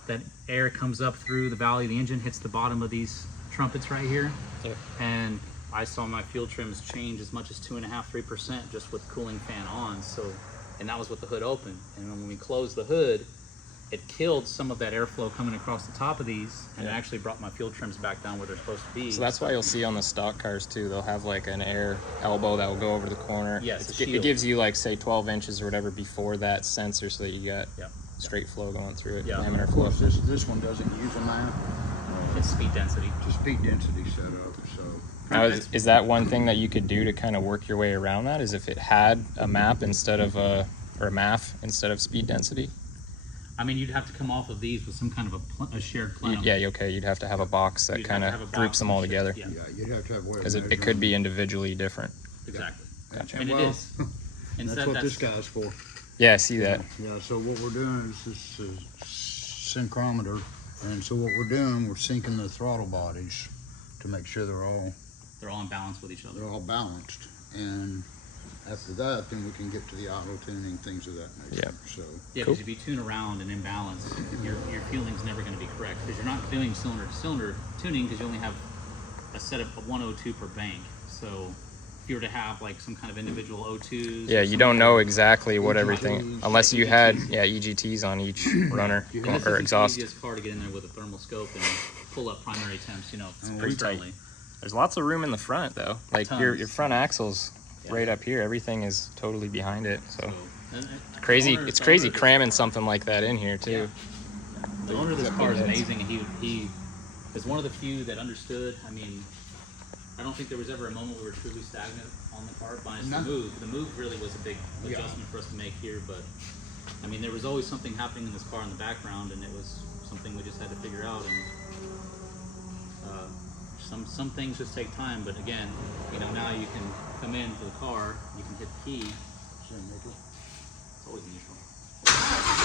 that air comes up through the valley of the engine, hits the bottom of these trumpets right here. And I saw my fuel trims change as much as 2.5–3% just with cooling fan on. So, and that was with the hood open. And when we closed the hood, it killed some of that airflow coming across the top of these, and it actually brought my fuel trims back down where they're supposed to be. So that's why you'll see on the stock cars too, they'll have like an air elbow that will go over the corner. Yes, it gives you like, say, 12 inches or whatever before that sensor, so that you got straight flow going through it. Yeah. Laminar Of flow. course, this one doesn't use a map. It's speed density. It's a speed density setup, so. Now, is that one thing that you could do to kind of work your way around that? Is if it had a map instead of or a MAF instead of speed density? I mean, you'd have to come off of these with some kind of a shared plenum. Yeah, okay, you'd have to have a box that kind of groups them all together. Yeah, Yeah, you'd have to have. Because it could be individually different. exactly. Gotcha. And Well, it is. And That's so what this guy's for. Yeah, I see that. Yeah, so what we're doing is this is synchrometer, and so what we're doing, we're syncing the throttle bodies to make sure they're all in balance with each other. they're all balanced, and after that, then we can get to the auto tuning, things of that nature. Yeah. So Yeah, Cool. because if you tune around and imbalance, your fueling's never going to be correct, because you're not doing cylinder to cylinder tuning, because you only have a set of 102 per bank. So if you were to have like some kind of individual O2s, Yeah, you don't know exactly what everything, unless you had EGTs on each runner or exhaust. It's the easiest car to get in there with a thermal scope and pull up primary temps. You know, pretty tight. externally. There's lots of room in the front though. Like your Tons. front axle's Yeah. right up here. Everything is totally behind it. So and it's crazy. the It's owner crazy of this- cramming something like that in here too. The owner of this car is amazing. He is one of the few that understood. I mean, I don't think there was ever a moment we were truly stagnant on the car, minus No. the move. The move really was a big adjustment for us to make here, but I mean, there was always something happening in this car in the background, and it was something we just had to figure out. And some things just take time, but again, you know, now you can come into the car, you can hit the key. It's always neutral.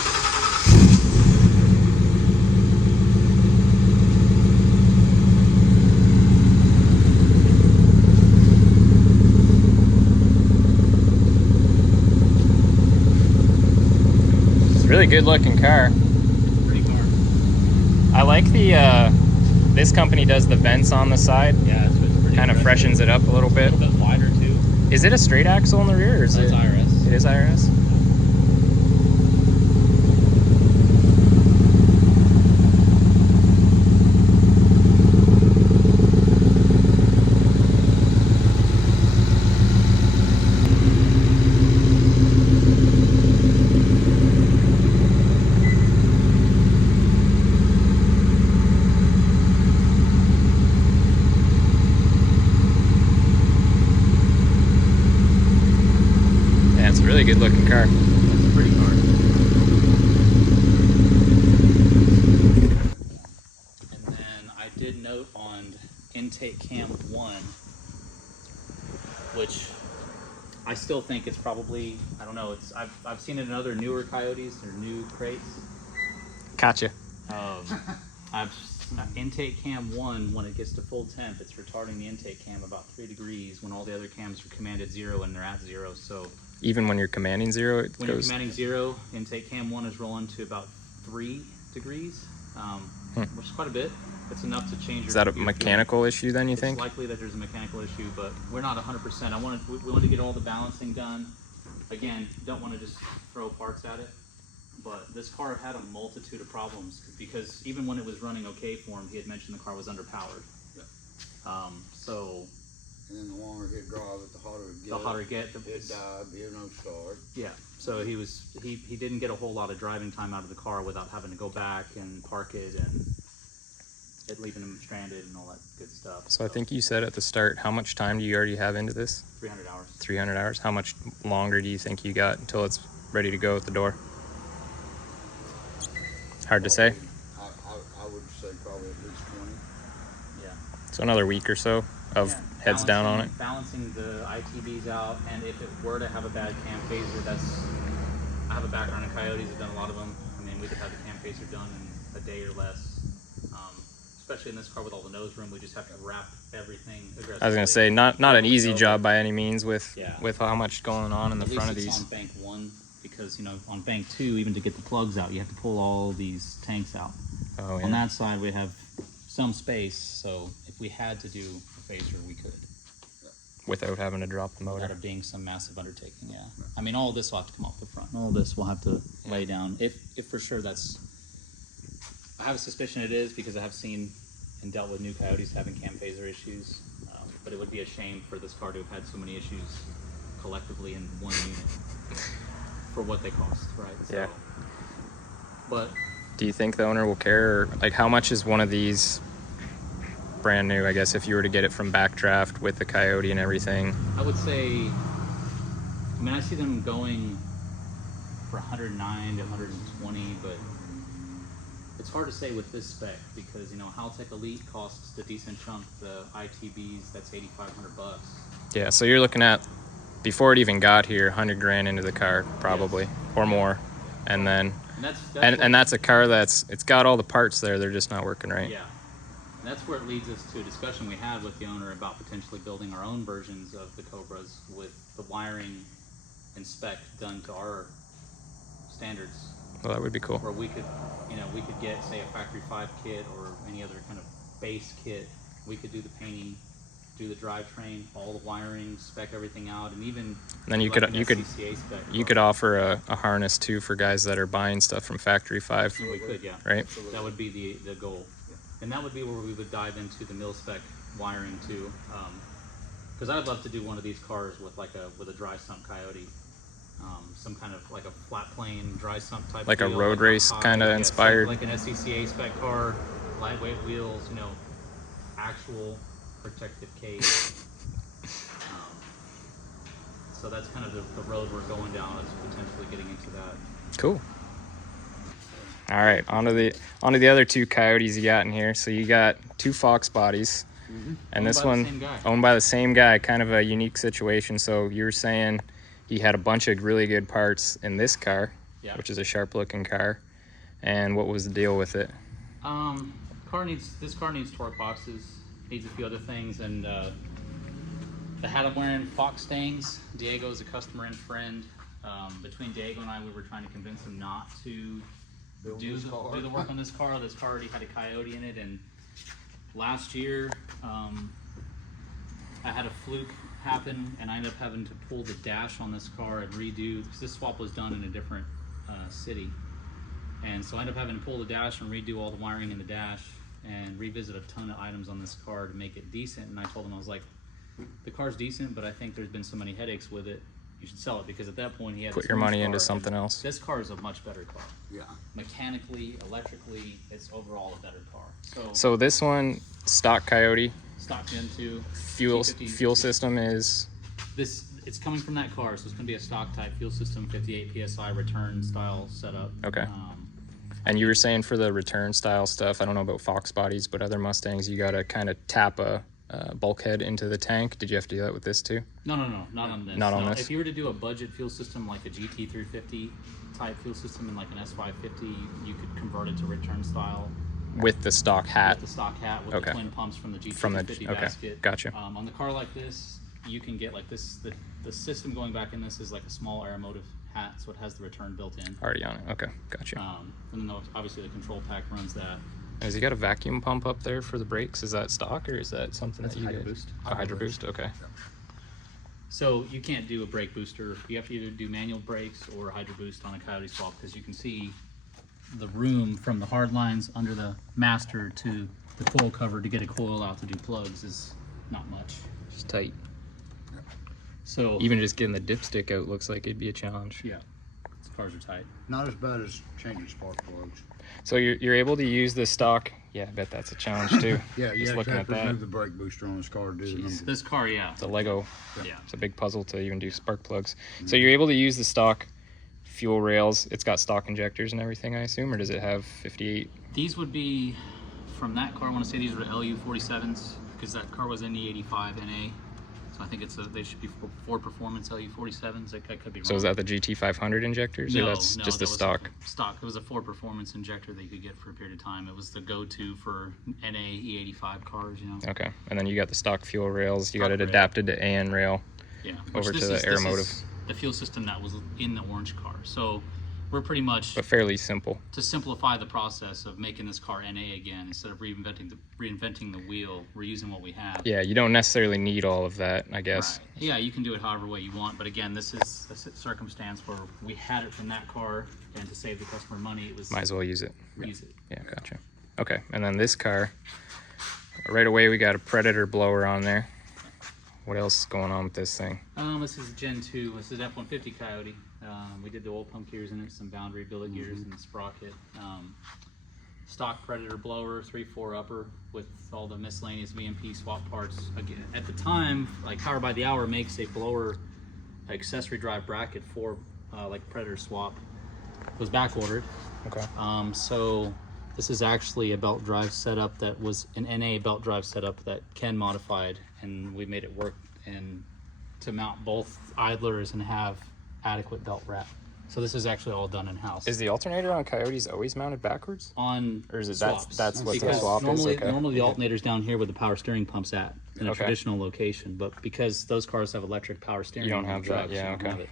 It's a really good looking car. Pretty car. I like the this company does the vents on the side. Yeah, it's pretty Kind of aggressive. freshens it up a little A bit. little bit wider too. Is it a straight axle in the rear or is That's it? IRS. It is IRS. Yeah, it's a really good looking car. That's a pretty car. And then I did note on intake cam 1, which I still think it's probably, I don't know, it's I've seen it in other newer Coyotes or new crates. Gotcha. Intake cam 1, when it gets to full temp, it's retarding the intake cam about 3 degrees when all the other cams are commanded 0 and they're at 0. So Even when you're commanding 0, it when you're goes. commanding 0, intake cam 1 is rolling to about 3 degrees, which is quite a bit. It's enough to change your. Is that a your fuel. mechanical issue then, you It's think? likely that there's a mechanical issue, but we're not 100%. We wanted to get all the balancing done. Again, don't want to just throw parts at it. But this car had a multitude of problems because even when it was running okay for him, he had mentioned the car was underpowered. So and then the longer he'd drive it, the hotter it'd get. the hotter it get, It'd die, be no start. yeah. So he didn't get a whole lot of driving time out of the car without having to go back and park it and it leaving him stranded and all that good stuff. So I think you said at the start, how much time do you already have into this? 300 hours. 300 hours. How much longer do you think you got until it's ready to go at the door? Hard to say. I would say probably at least 20. Yeah. So another week or so of Yeah, heads down on it. Balancing the ITBs out, and if it were to have a bad cam phaser, I have a background in Coyotes. I've done a lot of them. I mean, we could have the cam phaser done in a day or less. Especially in this car with all the nose room, we just have to wrap everything aggressively. I was gonna say not an easy job by any means with Yeah. with how much going on in the front of At least these. it's on bank 1, because on bank 2, even to get the plugs out, you have to pull all these tanks out. Oh yeah. On that side, we have some space, so if we had to do a phaser, we could, Without having to drop the without motor. it being some massive undertaking. Yeah, I mean, all of this will have to come off the front. All of this will have to lay down. If for sure I have a suspicion it is, because I have seen and dealt with new Coyotes having cam phaser issues. But it would be a shame for this car to have had so many issues collectively in one unit for what they cost, right? So, Yeah. But Do you think the owner will care? Like, how much is one of these brand new, I guess, if you were to get it from Backdraft with the Coyote and everything? I would say, I see them going for 109 to 120, but it's hard to say with this spec, because Haltech Elite costs a decent chunk. The ITBs, that's $8,500. Yeah, so you're looking at, before it even got here, 100 grand into the car probably, or more. And then And that's a car it's got all the parts there, they're just not working right. Yeah, and that's where it leads us to a discussion we had with the owner about potentially building our own versions of the Cobras with the wiring and spec done to our standards, Well, that would be cool. where we could get, say, a factory 5 kit or any other kind of base kit. We could do the painting, do the drivetrain, all the wiring, spec everything out, and even And then you like could an you could SCCA spec you car. could offer a harness too for guys that are buying stuff from Factory 5, We could, yeah. right? That would be the goal. And that would be where we would dive into the mil spec wiring too. Because I'd love to do one of these cars with a dry sump Coyote. Some kind of like a flat plane dry sump type Like a feel, road race high, kinda yeah, inspired. like an SCCA spec car, lightweight wheels, actual protective case. So that's kind of the road we're going down, is potentially getting into that. Cool. All right, on to the other two Coyotes you got in here. So you got two Foxbodies, and Owned this by the one same guy. owned by the same guy. Kind of a unique situation. So you were saying he had a bunch of really good parts in this car, Yeah. which is a sharp-looking car. And what was the deal with it? This car needs torque boxes, needs a few other things, and the hat I'm wearing, Fox Stangs. Diego's a customer and friend. Between Diego and I, we were trying to convince him not to do the work on this car. This car already had a Coyote in it, and last year I had a fluke happen, and I ended up having to pull the dash on this car and redo, because this swap was done in a different city. And so I ended up having to pull the dash and redo all the wiring in the dash and revisit a ton of items on this car to make it decent. And I told him, I was like, the car's decent, but I think there's been so many headaches with it, you should sell it, because at that point he had Put this your money nice into car, something and else. This car is a much better car. Yeah. Mechanically, electrically, it's overall a better car. So this one, stock Coyote, Stock Gen 2 fuel T50 system is it's coming from that car, so it's going to be a stock type fuel system, 58 psi return style setup. Okay. And you were saying for the return style stuff, I don't know about Foxbodies, but other Mustangs, you got to kind of tap a bulkhead into the tank. Did you have to do that with this too? No, not on this. Not on No, this? If you were to do a budget fuel system like a GT350 type fuel system and like an S550, you could convert it to return style. With the stock hat. With the stock hat, with Okay. the twin pumps from the GT350 From the- okay, basket. gotcha. On the car like this, you can get like this, the system going back in this is like a small aeromotive hat, so it has the return built in. Already on it. Okay, gotcha. And then obviously the control pack runs that. Has he got a vacuum pump up there for the brakes? Is that stock or is that something That's that you Hydro guys- Boost. Oh, Hydro Boost. Okay. So you can't do a brake booster. You have to either do manual brakes or Hydro Boost on a Coyote swap, because you can see the room from the hard lines under the master to the coil cover to get a coil out to do plugs is not much. Just tight. So Even just getting the dipstick out looks like it'd be a challenge. yeah, these cars are tight. Not as bad as changing spark plugs. So you're able to use the stock. Yeah, I bet that's a challenge too. Yeah, you Just actually looking have at to that. remove the brake booster on this car to do the number. This car, yeah, It's a Lego. yeah. It's a big puzzle to even do spark plugs. So you're able to use the stock fuel rails. It's got stock injectors and everything, I assume, or does it have 58? These would be from that car. I want to say these were LU47s because that car was in the 85 NA. So I think they should be Ford Performance LU47s. I could be wrong. So is that the GT500 injectors, or that's just the stock? Stock. It was a Ford Performance injector that you could get for a period of time. It was the go-to for NA E85 cars, you know. Okay, and then you got the stock fuel rails. You got it adapted to AN rail. Yeah. Over to the Aeromotive. The fuel system that was in the orange car. So we're pretty much, But fairly simple. to simplify the process of making this car NA again, instead of reinventing the wheel, we're using what we have. Yeah, you don't necessarily need all of that, I guess. Right. Yeah, you can do it however way you want, but again, this is a circumstance where we had it from that car, and to save the customer money, it was Might as well use it. use it. Yeah, gotcha. Okay, and then this car, right away we got a Predator blower on there. What else is going on with this thing? This is Gen 2. This is F-150 Coyote. We did the oil pump gears in it, some boundary billet gears and the sprocket. Stock Predator blower, 3/4 upper with all the miscellaneous VMP swap parts. Again, at the time, like Power by the Hour makes a blower accessory drive bracket for like Predator swap. It was back ordered. Okay. So this is actually a belt drive setup that was an NA belt drive setup that Ken modified, and we made it work and to mount both idlers and have adequate belt wrap. So this is actually all done in house. Is the alternator on Coyotes always mounted backwards? On Or is it swaps. that's what the Because swap normally, is? Okay. normally the alternator's down here where the power steering pump's at in a Okay. traditional location, but because those cars have electric power steering, You don't on have the that, trucks, yeah, you don't okay. have it.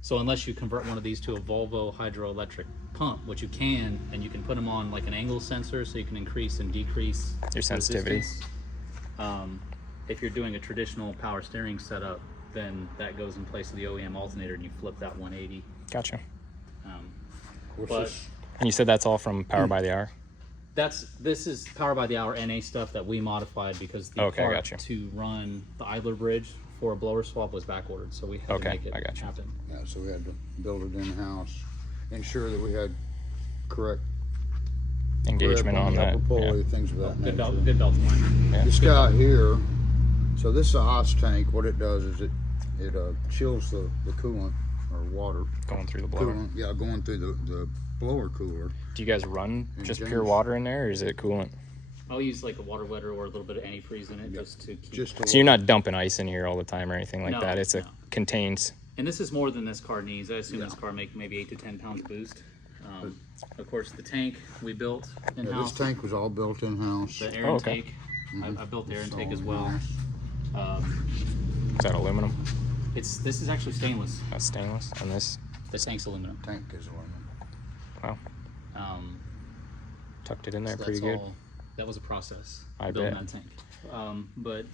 So unless you convert one of these to a Volvo hydroelectric pump, which you can, and you can put them on like an angle sensor so you can increase and decrease Your sensitivity. resistance. If you're doing a traditional power steering setup, then that goes in place of the OEM alternator and you flip that 180. Gotcha. What's But this? And you said that's all from Power by the Hour? this is Power by the Hour NA stuff that we modified because the Okay, part gotcha. to run the idler bridge for a blower swap was back ordered, so we had Okay, to make it I gotcha. happen. Yeah, so we had to build it in-house, ensure that we had correct Engagement grip on the that. upper pulley, Yeah. things of that Good nature. belt line. Yeah. This guy here, so this is a ice tank. What it does is it chills the coolant or water. Going through the blower. Coolant, yeah, going through the blower cooler. Do you guys run just James- pure water in there, or is it coolant? I'll use like a water wetter or a little bit of antifreeze in it just to keep. Just to So you're not dumping ice in here all the time or anything like No, that? It's a no. contains. And this is more than this car needs. I assume Yeah. this car make maybe 8 to 10 pounds boost. Of course, the tank we built in yeah, house. this tank was all built in-house. The air Oh, okay. intake. I built the air It's intake all as well. in-house. Is that aluminum? This is actually stainless. That's stainless. And this, The tank's aluminum. Tank is aluminum. wow, Um, tucked it in there so pretty that's good. all- that was a process. I building bet. that tank. But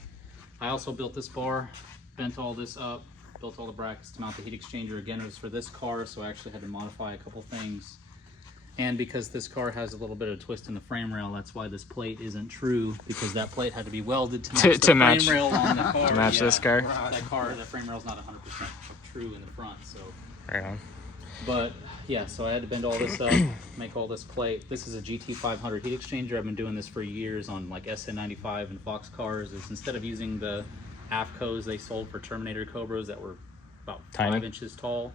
I also built this bar, bent all this up, built all the brackets to mount the heat exchanger. Again, it was for this car, so I actually had to modify a couple things. And because this car has a little bit of a twist in the frame rail, that's why this plate isn't true, because that plate had to be welded to match the To match- frame rail on the car. to match this car? That frame rail's not 100% true in the front, so. Right on. But yeah, so I had to bend all this up, make all this plate. This is a GT500 heat exchanger. I've been doing this for years on like SN95 and Fox cars. Is instead of using the AFCOs they sold for Terminator Cobras that were about Tiny. 5 inches tall,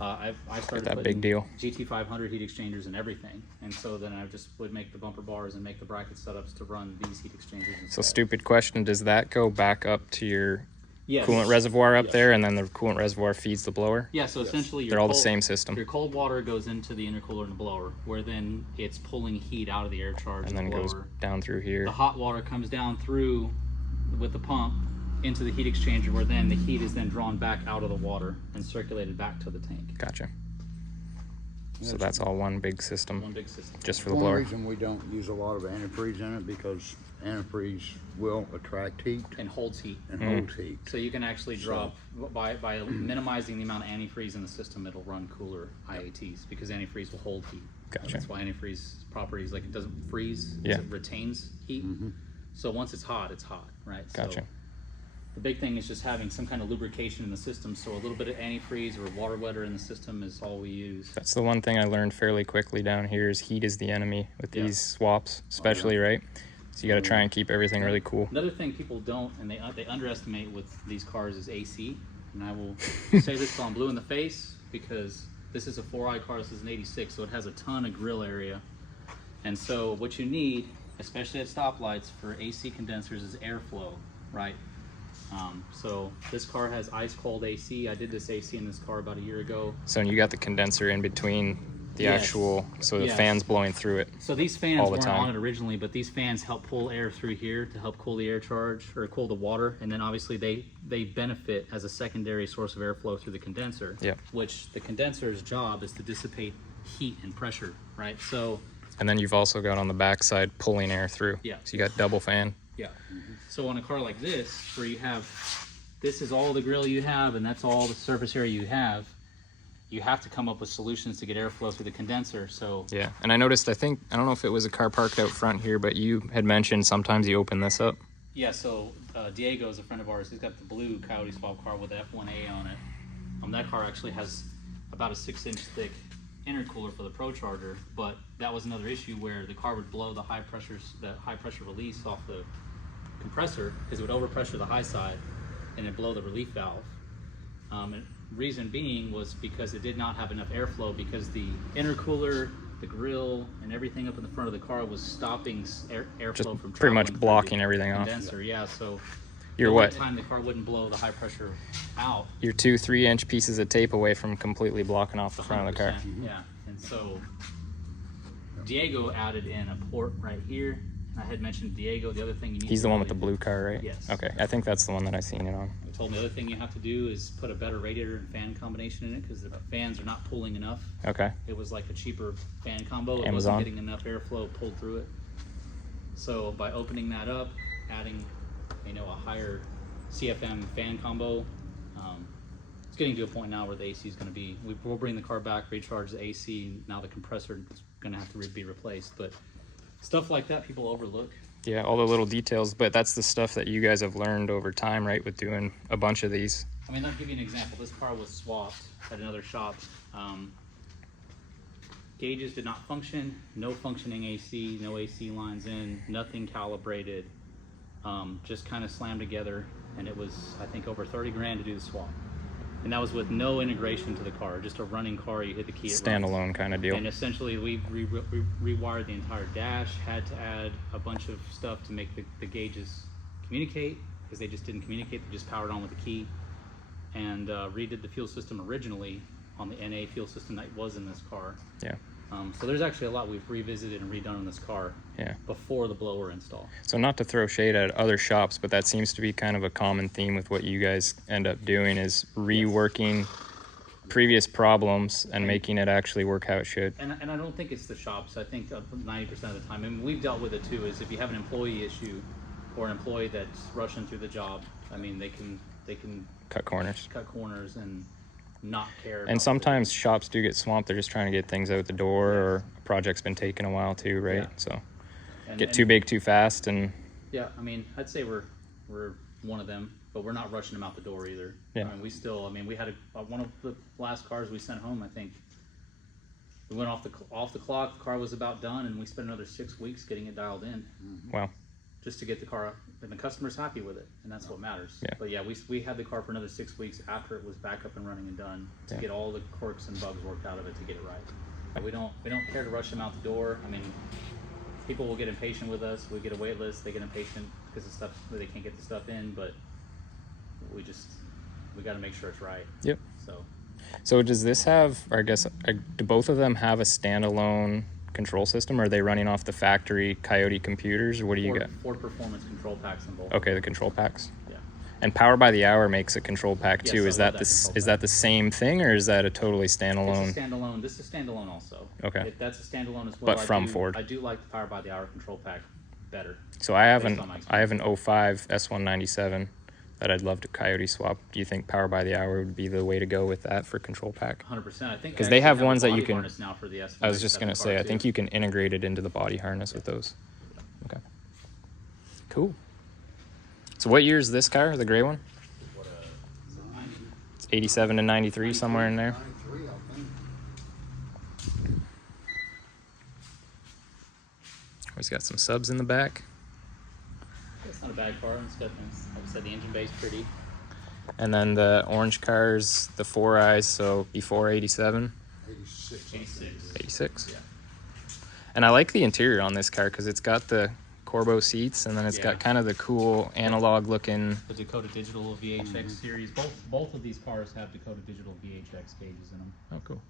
I started that putting big deal. GT500 heat exchangers in everything. And so then I just would make the bumper bars and make the bracket setups to run these heat exchangers So instead. stupid question, does that go back up to your Yes. coolant reservoir up Yes. there, and then the coolant reservoir feeds the blower? Yeah, so essentially your They're all the cold- same system. Your cold water goes into the intercooler and the blower, where then it's pulling heat out of the air charge And of then the goes blower. down through here. The hot water comes down through with the pump into the heat exchanger, where then the heat is then drawn back out of the water and circulated back to the tank. Gotcha. So that's all one big One system, big system. just for the One blower. reason we don't use a lot of antifreeze in it because antifreeze will attract heat And holds heat. and hold heat. So you can actually drop, by minimizing the amount of antifreeze in the system, it'll run cooler IATs because antifreeze will hold heat. Gotcha. That's why antifreeze properties, like it doesn't freeze, Yeah. it retains heat. So once it's hot, right? Gotcha. So the big thing is just having some kind of lubrication in the system, so a little bit of antifreeze or water wetter in the system is all we use. That's the one thing I learned fairly quickly down here is heat is the enemy with Yeah. these swaps, especially, right? So you got to try and keep everything really cool. Another thing people don't, and they underestimate with these cars is AC. And I will say this till I'm blue in the face, because this is a 4i car, this is an 86, so it has a ton of grill area. And so what you need, especially at stoplights for AC condensers, is airflow, right? So this car has ice cold AC. I did this AC in this car about a year ago. So you got the condenser in between the Yes. actual, so the Yes. fan's blowing through it. So these fans all the weren't time. on it originally, but these fans help pull air through here to help cool the air charge or cool the water, and then obviously they benefit as a secondary source of airflow through the condenser. Yeah. Which the condenser's job is to dissipate heat and pressure, right? So And then you've also got on the backside pulling air through. Yeah. So you got double fan. yeah. So on a car like this, where you have this is all the grill you have, and that's all the surface area you have to come up with solutions to get airflow through the condenser. So Yeah. And I noticed, I don't know if it was a car parked out front here, but you had mentioned sometimes you open this up. yeah, so Diego is a friend of ours. He's got the blue Coyote Swap car with the F1A on it. That car actually has about a 6-inch thick intercooler for the Pro Charger, but that was another issue where the car would blow the high pressure release off the compressor because it would overpressure the high side and it'd blow the relief valve. And reason being was because it did not have enough airflow because the intercooler, the grill, and everything up in the front of the car was stopping airflow Just from pretty much traveling through blocking the everything off. condenser. Yeah, so You're the what? one time the car wouldn't blow the high pressure out. You're 2-3-inch pieces of tape away from completely blocking off the front of the car. 100%, yeah, and so Diego added in a port right here. I had mentioned Diego. The other thing you need. He's to the one do with the is- blue car, right? Yes. Okay, I think that's the one that I seen it on. He told me the other thing you have to do is put a better radiator and fan combination in it because the fans are not pulling enough. Okay. It was like a cheaper fan combo. It Amazon. wasn't getting enough airflow pulled through it. So by opening that up, adding, a higher CFM fan combo, it's getting to a point now where the AC is going to be. We'll bring the car back, recharge the AC. Now the compressor is going to have to be replaced. But stuff like that, people overlook. Yeah, all the little details, but that's the stuff that you guys have learned over time, right, with doing a bunch of these. I'll give you an example. This car was swapped at another shop. Gauges did not function, no functioning AC, no AC lines in, nothing calibrated, just kind of slammed together, and it was, I think, over 30 grand to do the swap. And that was with no integration to the car, just a running car, you hit the key, it runs. Standalone kind of deal. And essentially we rewired the entire dash, had to add a bunch of stuff to make the gauges communicate, because they just didn't communicate, they just powered on with the key. And redid the fuel system originally on the NA fuel system that was in this car. Yeah. So there's actually a lot we've revisited and redone on this car Yeah. before the blower install. So not to throw shade at other shops, but that seems to be kind of a common theme with what you guys end up doing is reworking previous problems and making it actually work how it should. And I don't think it's the shops. I think 90% of the time, we've dealt with it too, is if you have an employee issue or an employee that's rushing through the job, they can Cut corners. cut corners and not care. And about sometimes shops do get swamped. They're just trying to get things out the door, or a project's been taking a while too, right? Yeah. So and- get and- too big too fast, and Yeah, I'd say we're one of them, but we're not rushing them out the door either. Yeah. We still, we had one of the last cars we sent home. I think we went off the clock. The car was about done, and we spent another 6 weeks getting it dialed in, wow. just to get the car up. And the customer's happy with it, and that's what matters. Yeah. But yeah, we had the car for another 6 weeks after it was back up and running and done to Yeah. get all the quirks and bugs worked out of it to get it right. We don't care to rush them out the door. People will get impatient with us. We get a wait list. They get impatient because of stuff they can't get the stuff in, but we got to make sure it's right. Yep. So does this have, or I guess, do both of them have a standalone control system? Or are they running off the factory Coyote computers, or what do you got? Ford Performance control packs in both. Okay, the control packs. Yeah. And Power by the Hour makes a control pack Yes, too. I Is love that that control is pack. that the same thing, or is that a totally standalone? It's a standalone. This is standalone also. Okay. That's a standalone as well. But from Ford. I do like the Power by the Hour control pack better. So I have based on my an 05 S197 that I'd love to Coyote swap. Do you think Power by the Hour would be the way to go with that for control pack? 100%. I think 'Cause I they actually have a ones that you body can- harness now for the S197 I was just gonna say, car, I think too. you can integrate it into the body harness with those. Okay. Cool. So what year is this car, the gray one? It's 87 to 93, somewhere in there. 93, I think. He's got some subs in the back. It's not a bad car. It's got, like I said, the engine bay's pretty. And then the orange cars, the 4 eyes, so before 87. 86. 86. 86. Yeah. And I like the interior on this car because it's got the Corbo seats, and then it's Yeah. got kind of the cool analog looking. The Dakota Digital VHX series. Both of these cars have Dakota Digital VHX gauges in them. Oh, cool.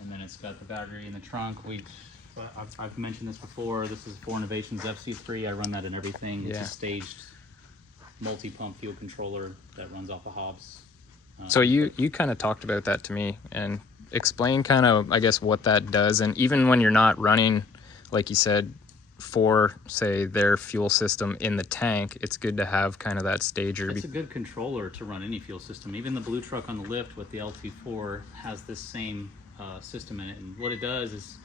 And then it's got the battery in the trunk. I've mentioned this before. This is Ford Innovations FC3. I run that in everything. It's Yeah. a staged multi-pump fuel controller that runs off of hobs. So you kind of talked about that to me, and explain kind of, I guess, what that does. And even when you're not running, like you said, for say their fuel system in the tank, it's good to have kind of that stager. It's a good controller to run any fuel system. Even the blue truck on the lift with the LT4 has this same system in it. And what it does is,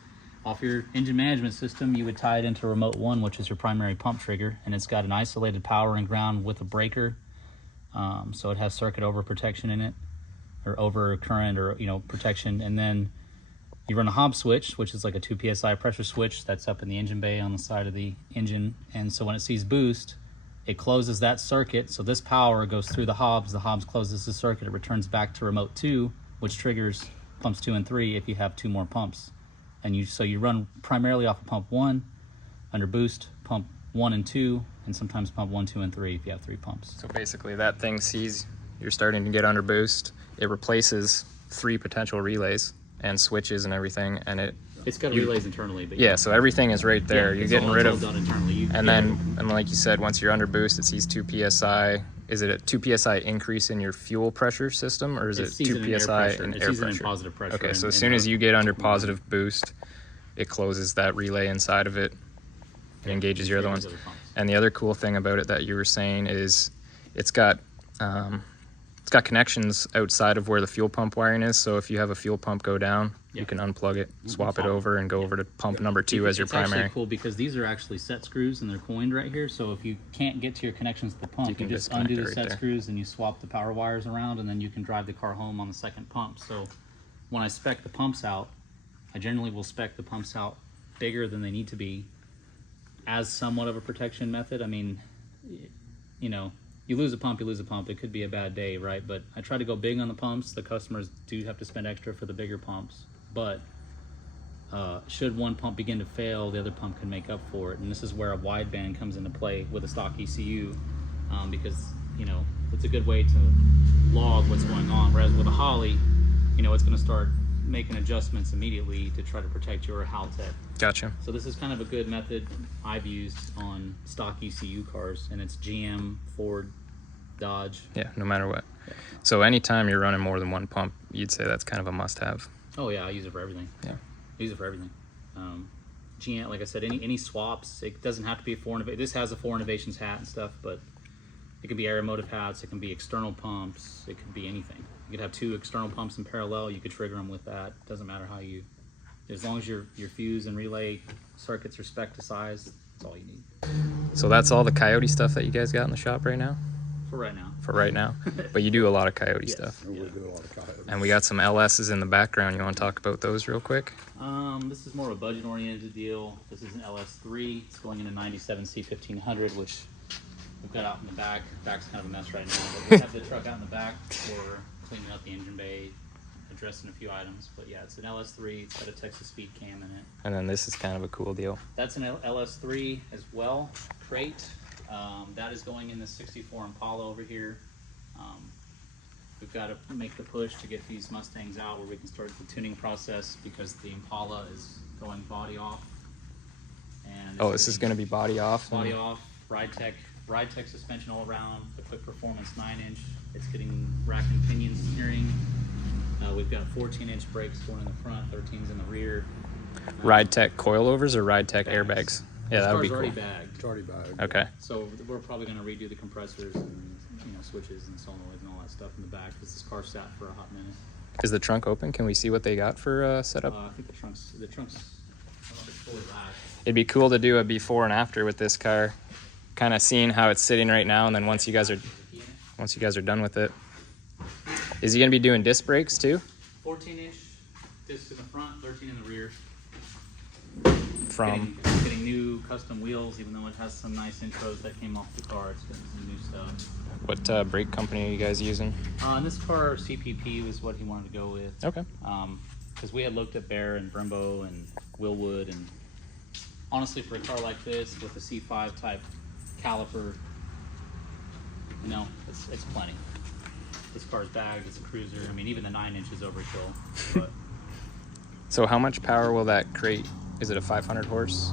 off your engine management system, you would tie it into remote 1, which is your primary pump trigger, and it's got an isolated power and ground with a breaker, so it has circuit over protection in it, or over current, or protection. And then you run a hob switch, which is like a 2 psi pressure switch that's up in the engine bay on the side of the engine. And so when it sees boost, it closes that circuit. So this power goes through the hobs closes the circuit, it returns back to remote 2, which triggers pumps 2 and 3 if you have 2 more pumps. And so you run primarily off of pump 1 under boost, pump 1 and 2, and sometimes pump 1, 2, and 3 if you have 3 pumps. So basically that thing sees you're starting to get under boost, it replaces 3 potential relays and switches and everything, and it's got relays internally, but yeah, so everything is right there. You're getting rid of, done internally. and like you said, once you're under boost, it sees 2 psi. Is it a 2 psi increase in your fuel pressure system, or is it 2 psi in air pressure? In positive pressure. Okay, so as soon as you get under positive boost, it closes that relay inside of it and engages your other ones. And the other cool thing about it that you were saying is it's got connections outside of where the fuel pump wiring is. So if you have a fuel pump go down, you can unplug it, swap it over, and go over to pump number 2 as your primary. It's actually cool because these are actually set screws and they're coined right here. So if you can't get to your connections to the pump, you just undo the set screws and you swap the power wires around, and then you can drive the car home on the second pump. So when I spec the pumps out, I generally will spec the pumps out bigger than they need to be as somewhat of a protection method. I mean, you lose a pump, you lose a pump. It could be a bad day, right? But I try to go big on the pumps. The customers do have to spend extra for the bigger pumps. But should one pump begin to fail, the other pump can make up for it. And this is where a wideband comes into play with a stock ECU, because it's a good way to log what's going on. Whereas with a Holly, it's going to start making adjustments immediately to try to protect your Haltech. Gotcha. So this is kind of a good method I've used on stock ECU cars, and it's GM, Ford, Dodge. Yeah, no matter what. Yeah. So anytime you're running more than one pump, you'd say that's kind of a must-have. Oh yeah, I use it for everything. Yeah. I use it for everything. GM, like I said, any swaps. It doesn't have to be a Ford Innovations. This has a Ford Innovations hat and stuff, but it can be aeromotive hats. It can be external pumps. It could be anything. You could have 2 external pumps in parallel. You could trigger them with that. Doesn't matter how you. As long as your fuse and relay circuits are spec to size, that's all you need. So that's all the Coyote stuff that you guys got in the shop right now? For right now. For right now. But you do a lot of Coyote Yes. stuff. We do a lot of Coyotes. And we got some LS's in the background. You want to talk about those real quick? This is more of a budget-oriented deal. This is an LS3. It's going in a 97 C1500, which we've got out in the back. Back's kind of a mess right now, but we have the truck out in the back for cleaning out the engine bay, addressing a few items. But yeah, it's an LS3. It's got a Texas speed cam in it. And then this is kind of a cool deal. That's an LS3 as well, crate. That is going in the 64 Impala over here. We've got to make the push to get these Mustangs out where we can start the tuning process, because the Impala is going body off. And Oh, this is going to be body off? body off, ride tech suspension all around, the quick performance 9-inch. It's getting rack and pinion steering. We've got 14-inch brakes going in the front, 13s in the rear. Ride Tech coilovers or Ride Tech airbags? Yeah, that would be cool. Already bagged. It's already bagged. Okay. So we're probably going to redo the compressors and switches and solenoids and all that stuff in the back, because this car sat for a hot minute. Is the trunk open? Can we see what they got for setup? I think the trunk's I don't know if it's fully latched. It'd be cool to do a before and after with this car, kind of seeing how it's sitting right now, and then once you guys are done with it. Is he going to be doing disc brakes too? 14-inch discs in the front, 13 in the rear. from? Getting new custom wheels, even though it has some nice intros that came off the car. It's getting some new stuff. What brake company are you guys using? And this car, CPP was what he wanted to go with. Okay. Because we had looked at Bear and Brembo and Willwood, and honestly, for a car like this with a C5 type caliper, you know, it's plenty. This car's bagged, it's a cruiser. I mean, even the 9-inch is overkill. But So how much power will that crate? Is it a 500 horse?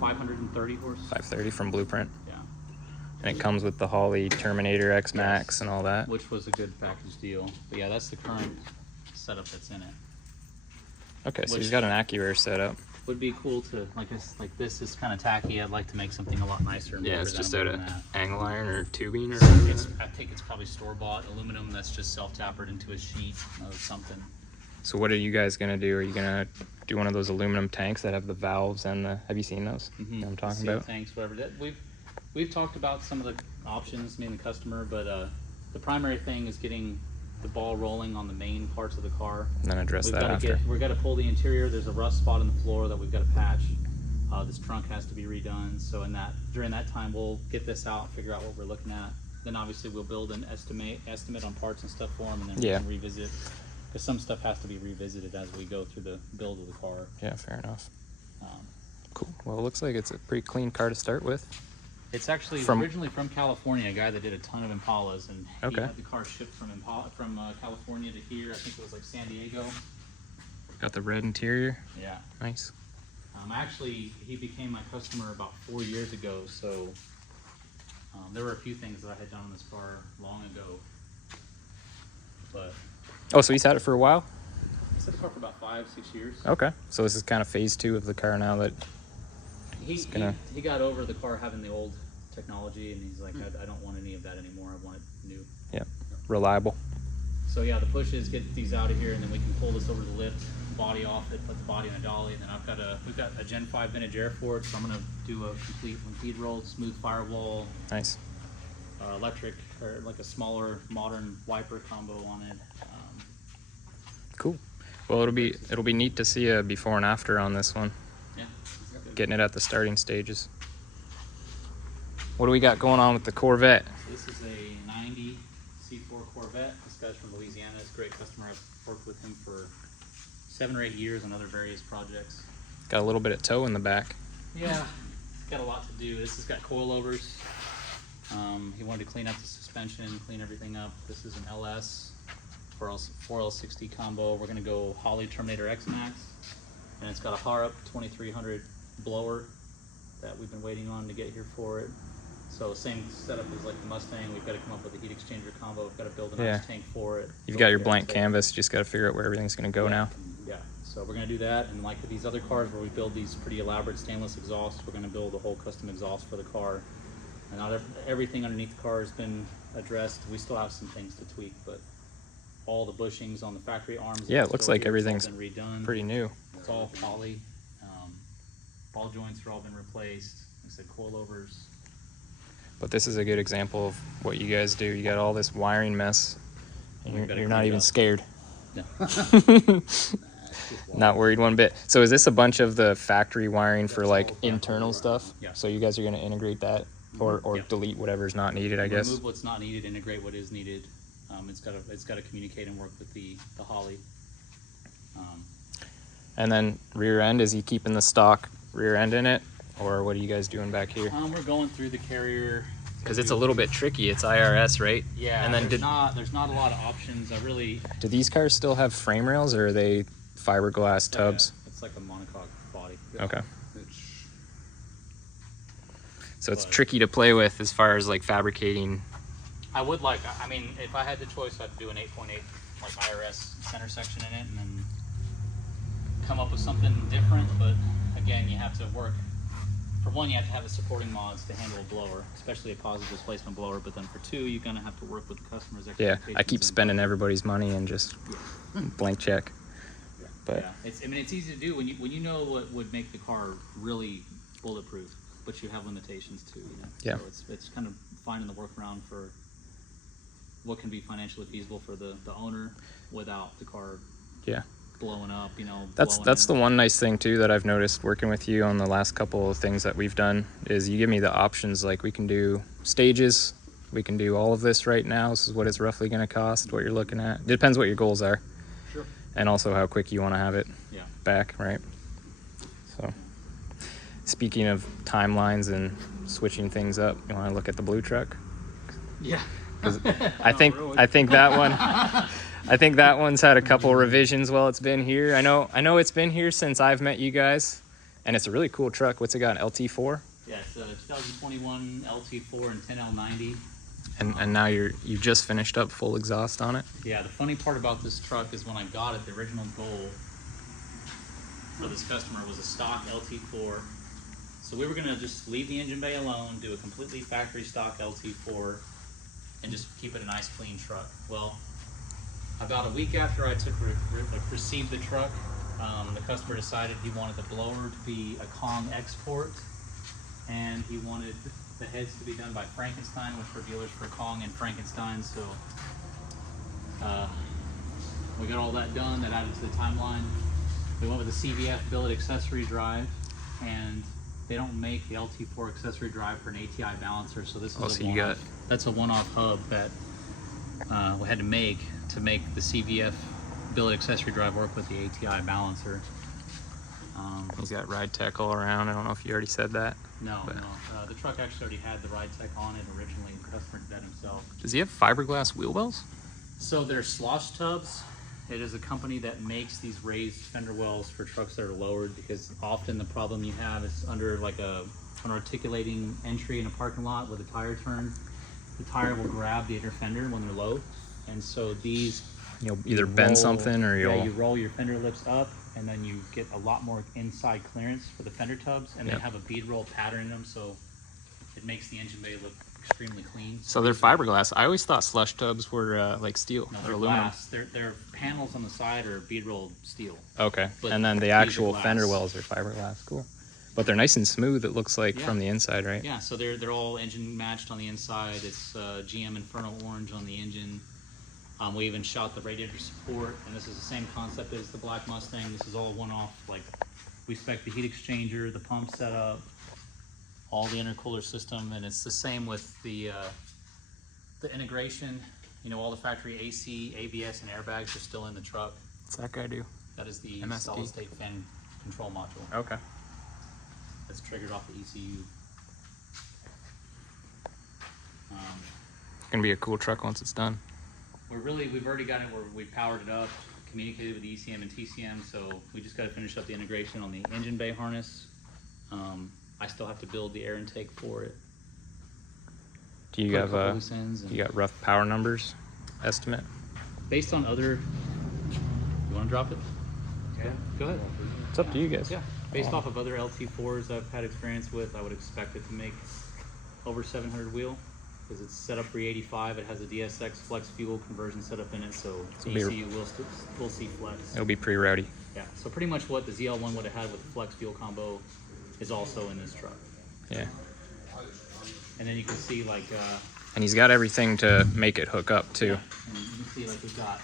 530 horse. 530 from Blueprint? Yeah. And it comes with the Holley Terminator X Max and all that? Which was a good package deal. But yeah, that's the current setup that's in it. Okay, so Which- he's got an AccuAir setup. Would be cool to, like this is kind of tacky. I'd like to make something a lot nicer. And Yeah, more it's just presentable out of than that. angle iron or tubing or I think it's probably store-bought aluminum that's just self-tapered into a sheet of something. So what are you guys gonna do? Are you gonna do one of those aluminum tanks that have the valves and the? Have you seen those? Mm-hmm. You know what I'm talking Seal about? tanks, whatever. We've talked about some of the options, me and the customer, but the primary thing is getting the ball rolling on the main parts of the car. And then address that after. We've got to pull the interior. There's a rust spot in the floor that we've got to patch. This trunk has to be redone. So during that time, we'll get this out, figure out what we're looking at. Then obviously we'll build an estimate on parts and stuff for them, and then we can revisit. Because some stuff has to be revisited as we go through the build of the car. Yeah, fair enough. Um, Cool. Well, it looks like it's a pretty clean car to start with. It's actually originally from California, a guy that did a ton of Impalas, and he had the car shipped from California to here. I think it was like San Diego. Got the red interior. Yeah. Nice. Actually, he became my customer about 4 years ago, so there were a few things that I had done on this car long ago. But Oh, so he's had it for a while? he's had the car for about 5-6 years. Okay. So this is kind of phase 2 of the car now that He got over the car having the old technology, and he's like, I don't want any of that anymore. I want it new. reliable. So yeah, the push is get these out of here, and then we can pull this over the lift, body off it, put the body in a dolly, and then we've got a Gen 5 vintage Airford, so I'm gonna do a complete impede roll, smooth firewall, Nice. electric, or like a smaller modern wiper combo on it. Cool. Well, it'll be neat to see a before and after on this one. Yeah. Getting it at the starting stages. What do we got going on with the Corvette? This is a 90 C4 Corvette. This guy's from Louisiana. It's a great customer. I've worked with him for 7 or 8 years on other various projects. Got a little bit of toe in the back. Yeah, it's got a lot to do. This has got coilovers. He wanted to clean up the suspension, clean everything up. This is an LS 4L60 combo. We're gonna go Holley Terminator X Max, and it's got a Harup 2300 blower that we've been waiting on to get here for it. So same setup as like the Mustang. We've got to come up with a heat exchanger combo. We've got to build a nice tank for it. You've got your blank canvas. You just got to figure out where everything's going to go now. Yeah, so we're going to do that. And like these other cars where we build these pretty elaborate stainless exhausts, we're going to build a whole custom exhaust for the car. And not everything underneath the car has been addressed. We still have some things to tweak, but all the bushings on the factory arms. Yeah, it looks like here, everything's been redone. pretty new. It's all poly. Ball joints are all been replaced. Like I said, coilovers. But this is a good example of what you guys do. You got all this wiring mess, and you're not even scared. No. Not worried one bit. So is this a bunch of the factory wiring for like all internal stuff? Yeah. So you guys are going to integrate that or Yeah. delete whatever's not needed, I guess. Remove what's not needed, integrate what is needed. It's got to communicate and work with the Holley. And then rear end, is he keeping the stock rear end in it, or what are you guys doing back here? We're going through the carrier. Because it's a little bit tricky. It's IRS, right? Yeah. And then there's not a lot of options. do these cars still have frame rails, or are they fiberglass tubs? It's like a monocoque body. Okay. It's, So it's But- tricky to play with as far as like fabricating. I mean, if I had the choice, I'd do an 8.8 like IRS center section in it, and then come up with something different. But again, you have to work. For one, you have to have the supporting mods to handle a blower, especially a positive displacement blower. But then for two, you're gonna have to work with the customer's Yeah, expectations. I keep spending everybody's money and just blank check. But Yeah, it's easy to do when you know what would make the car really bulletproof, but you have limitations too. You know? Yeah. So it's kind of finding the workaround for what can be financially feasible for the owner without the car. yeah. blowing up, you know. That's the one nice thing too that I've noticed working with you on the last couple of things that we've done is you give me the options. Like we can do stages, we can do all of this right now. This is what it's roughly going to cost, what you're looking at. Depends what your goals are. Sure. And also how quick you want to have it back, right? So speaking of timelines and switching things up, you want to look at the blue truck? Yeah. I think that one I think that one's had a couple revisions while it's been here. I know it's been here since I've met you guys, and it's a really cool truck. What's it got, an LT4? Yeah, it's a 2021 LT4 and 10L90. And now you've just finished up full exhaust on it? Yeah, the funny part about this truck is when I got it, the original goal for this customer was a stock LT4. So we were gonna just leave the engine bay alone, do a completely factory stock LT4, and just keep it a nice clean truck. Well, about a week after I received the truck, the customer decided he wanted the blower to be a Kong export, and he wanted the heads to be done by Frankenstein, which were dealers for Kong and Frankenstein. So we got all that done. That added to the timeline. We went with the CVF billet accessory drive, and they don't make the LT4 accessory drive for an ATI balancer. So this is that's a one-off hub that we had to make the CVF billet accessory drive work with the ATI balancer. He's got ride tech all around. I don't know if you already said that. No. The truck actually already had the ride tech on it originally. The customer did that himself. Does he have fiberglass wheel wells? So they're slosh tubs. It is a company that makes these raised fender wells for trucks that are lowered, because often the problem you have is under like an articulating entry in a parking lot with a tire turn. The tire will grab the inner fender when they're low, and so these you'll either bend something or you roll your fender lips up, and then you get a lot more inside clearance for the fender tubs, and they have a bead roll pattern in them, so it makes the engine bay look extremely clean. So they're fiberglass. I always thought slush tubs were like steel or aluminum. Glass. Their panels on the side are bead rolled steel. Okay, But and then the actual fender wells are fiberglass. Cool. But they're nice and smooth, it looks like, from the inside, right? Yeah, so they're all engine matched on the inside. It's GM Inferno Orange on the engine. We even shot the radiator support, and this is the same concept as the Black Mustang. This is all one-off. Like, we spec the heat exchanger, the pump setup, all the intercooler system, and it's the same with the integration. You know, all the factory AC, ABS, and airbags are still in the truck. What's that guy do? That is the MSD? solid-state fan control module. Okay. That's triggered off the ECU. It's gonna be a cool truck once it's done. We've already got it where we powered it up, communicated with the ECM and TCM, so we just got to finish up the integration on the engine bay harness. I still have to build the air intake for it. Do you have you got rough power numbers estimate? Based on other, you want to drop it? Yeah, go ahead. It's up to you guys. Yeah, based off of other LT4s I've had experience with, I would expect it to make over 700 wheel, because it's set up for E85. It has a DSX flex fuel conversion setup in it, so the ECU will see flex. It'll be pretty rowdy. Yeah, so pretty much what the ZL1 would have had with the flex fuel combo is also in this truck. Yeah. And then you can see like and he's got everything to make it hook up too. Yeah, and you can see like we've got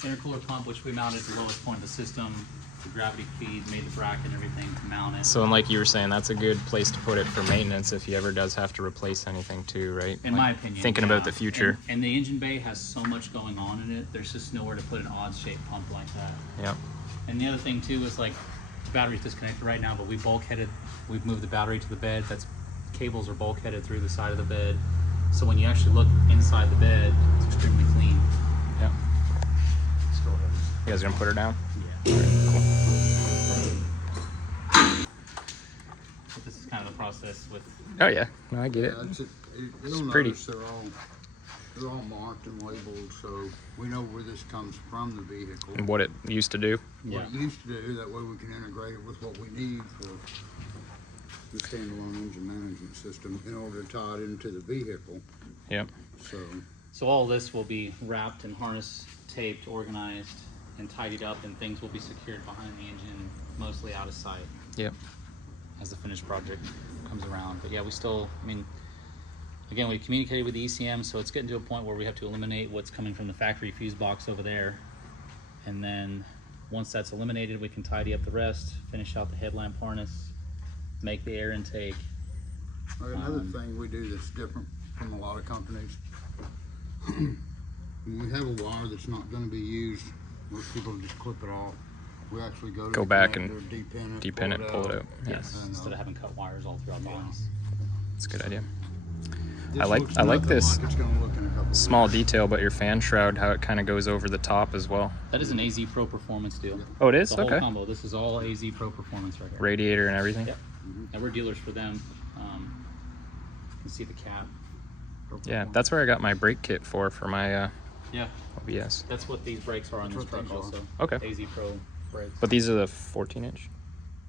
intercooler pump, which we mounted at the lowest point of the system. The gravity feed, made the bracket and everything to mount it. So, and like you were saying, that's a good place to put it for maintenance if he ever does have to replace anything too, right? In my opinion, thinking about the future. And the engine bay has so much going on in it. There's just nowhere to put an odd shaped pump like that. Yep. And the other thing too is like the battery's disconnected right now, but we've moved the battery to the bed. Cables are bulkheaded through the side of the bed. So when you actually look inside the bed, it's extremely clean. Yep. You guys gonna put her down? Yeah. Cool. So this is kind of the process with. Oh yeah, no, I get it. You'll pretty. notice they're all marked and labeled, so we know where this comes from, the vehicle. And what it used to do. What it used to do, that way we can integrate it with what we need for the standalone engine management system in order to tie it into the vehicle. Yep. So all this will be wrapped and harness taped, organized, and tidied up, and things will be secured behind the engine, mostly out of sight. Yep. As the finished project comes around. But yeah, we still, I mean, again, we communicated with the ECM, so it's getting to a point where we have to eliminate what's coming from the factory fuse box over there. And then Once that's eliminated, we can tidy up the rest, finish out the headlamp harness, make the air intake. Another thing we do that's different from a lot of companies, when we have a wire that's not going to be used, most people just clip it off. We actually go to the back connector, and depin it, pull it out. Yeah. Yes, instead of having cut wires all throughout the lines. That's a good idea. This I like looks this nothing like it's gonna look in a couple small weeks. detail, but your fan shroud, how it kind of goes over the top as well. That is an AZ Pro Performance deal. Oh, it is? The whole Okay. combo. This is all AZ Pro Performance right here. Radiator and everything. Yep. And we're dealers for them. You can see the cap. Yeah, that's where I got my brake kit for my Yeah, OBS. that's what these brakes are on That's this what truck these are. also. Okay. AZ Pro brakes. But these are the 14-inch?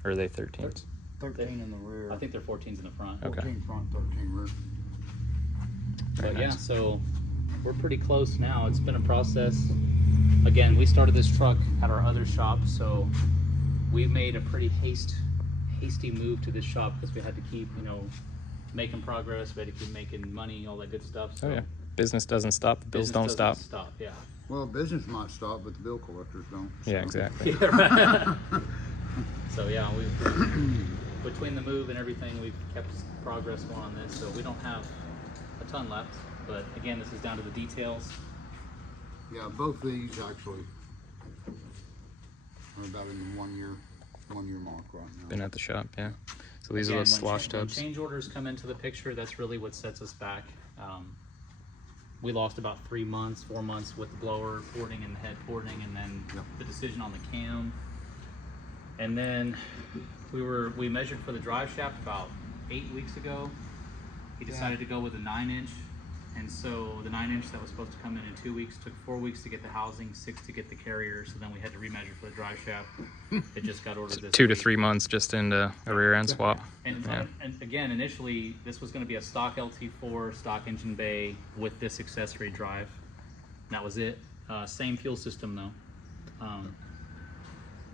Or are they 13s? 13 in the rear. I think they're 14s in the front. Okay. 14 front, 13 rear. Very But yeah, nice. so we're pretty close now. It's been a process. Again, we started this truck at our other shop, so we made a pretty hasty move to this shop because we had to keep, making progress. We had to keep making money, all that good stuff. So Oh yeah. Business doesn't stop, the bills don't business stop. doesn't stop. Yeah. Well, business might stop, but the bill collectors don't. Yeah, so. exactly. So yeah, we've between the move and everything, we've kept progress going on this. So we don't have a ton left, but again, this is down to the details. Yeah, both these actually are about in the one year mark right now. Been at the shop, yeah. So these Again, are the slosh when tubs. change orders come into the picture, that's really what sets us back. We lost about 4 months with the blower porting and the head porting, and then Yep. the decision on the cam. And then we measured for the drive shaft about 8 weeks ago. He decided to go with a 9-inch, and so the 9-inch that was supposed to come in 2 weeks took 4 weeks to get the housing, 6 to get the carrier. So then we had to remeasure for the drive shaft. It just got ordered this 2 to week. 3 months just into a rear end swap. And, Yeah. and again, initially, this was going to be a stock LT4, stock engine bay with this accessory drive. And that was it. Same fuel system though.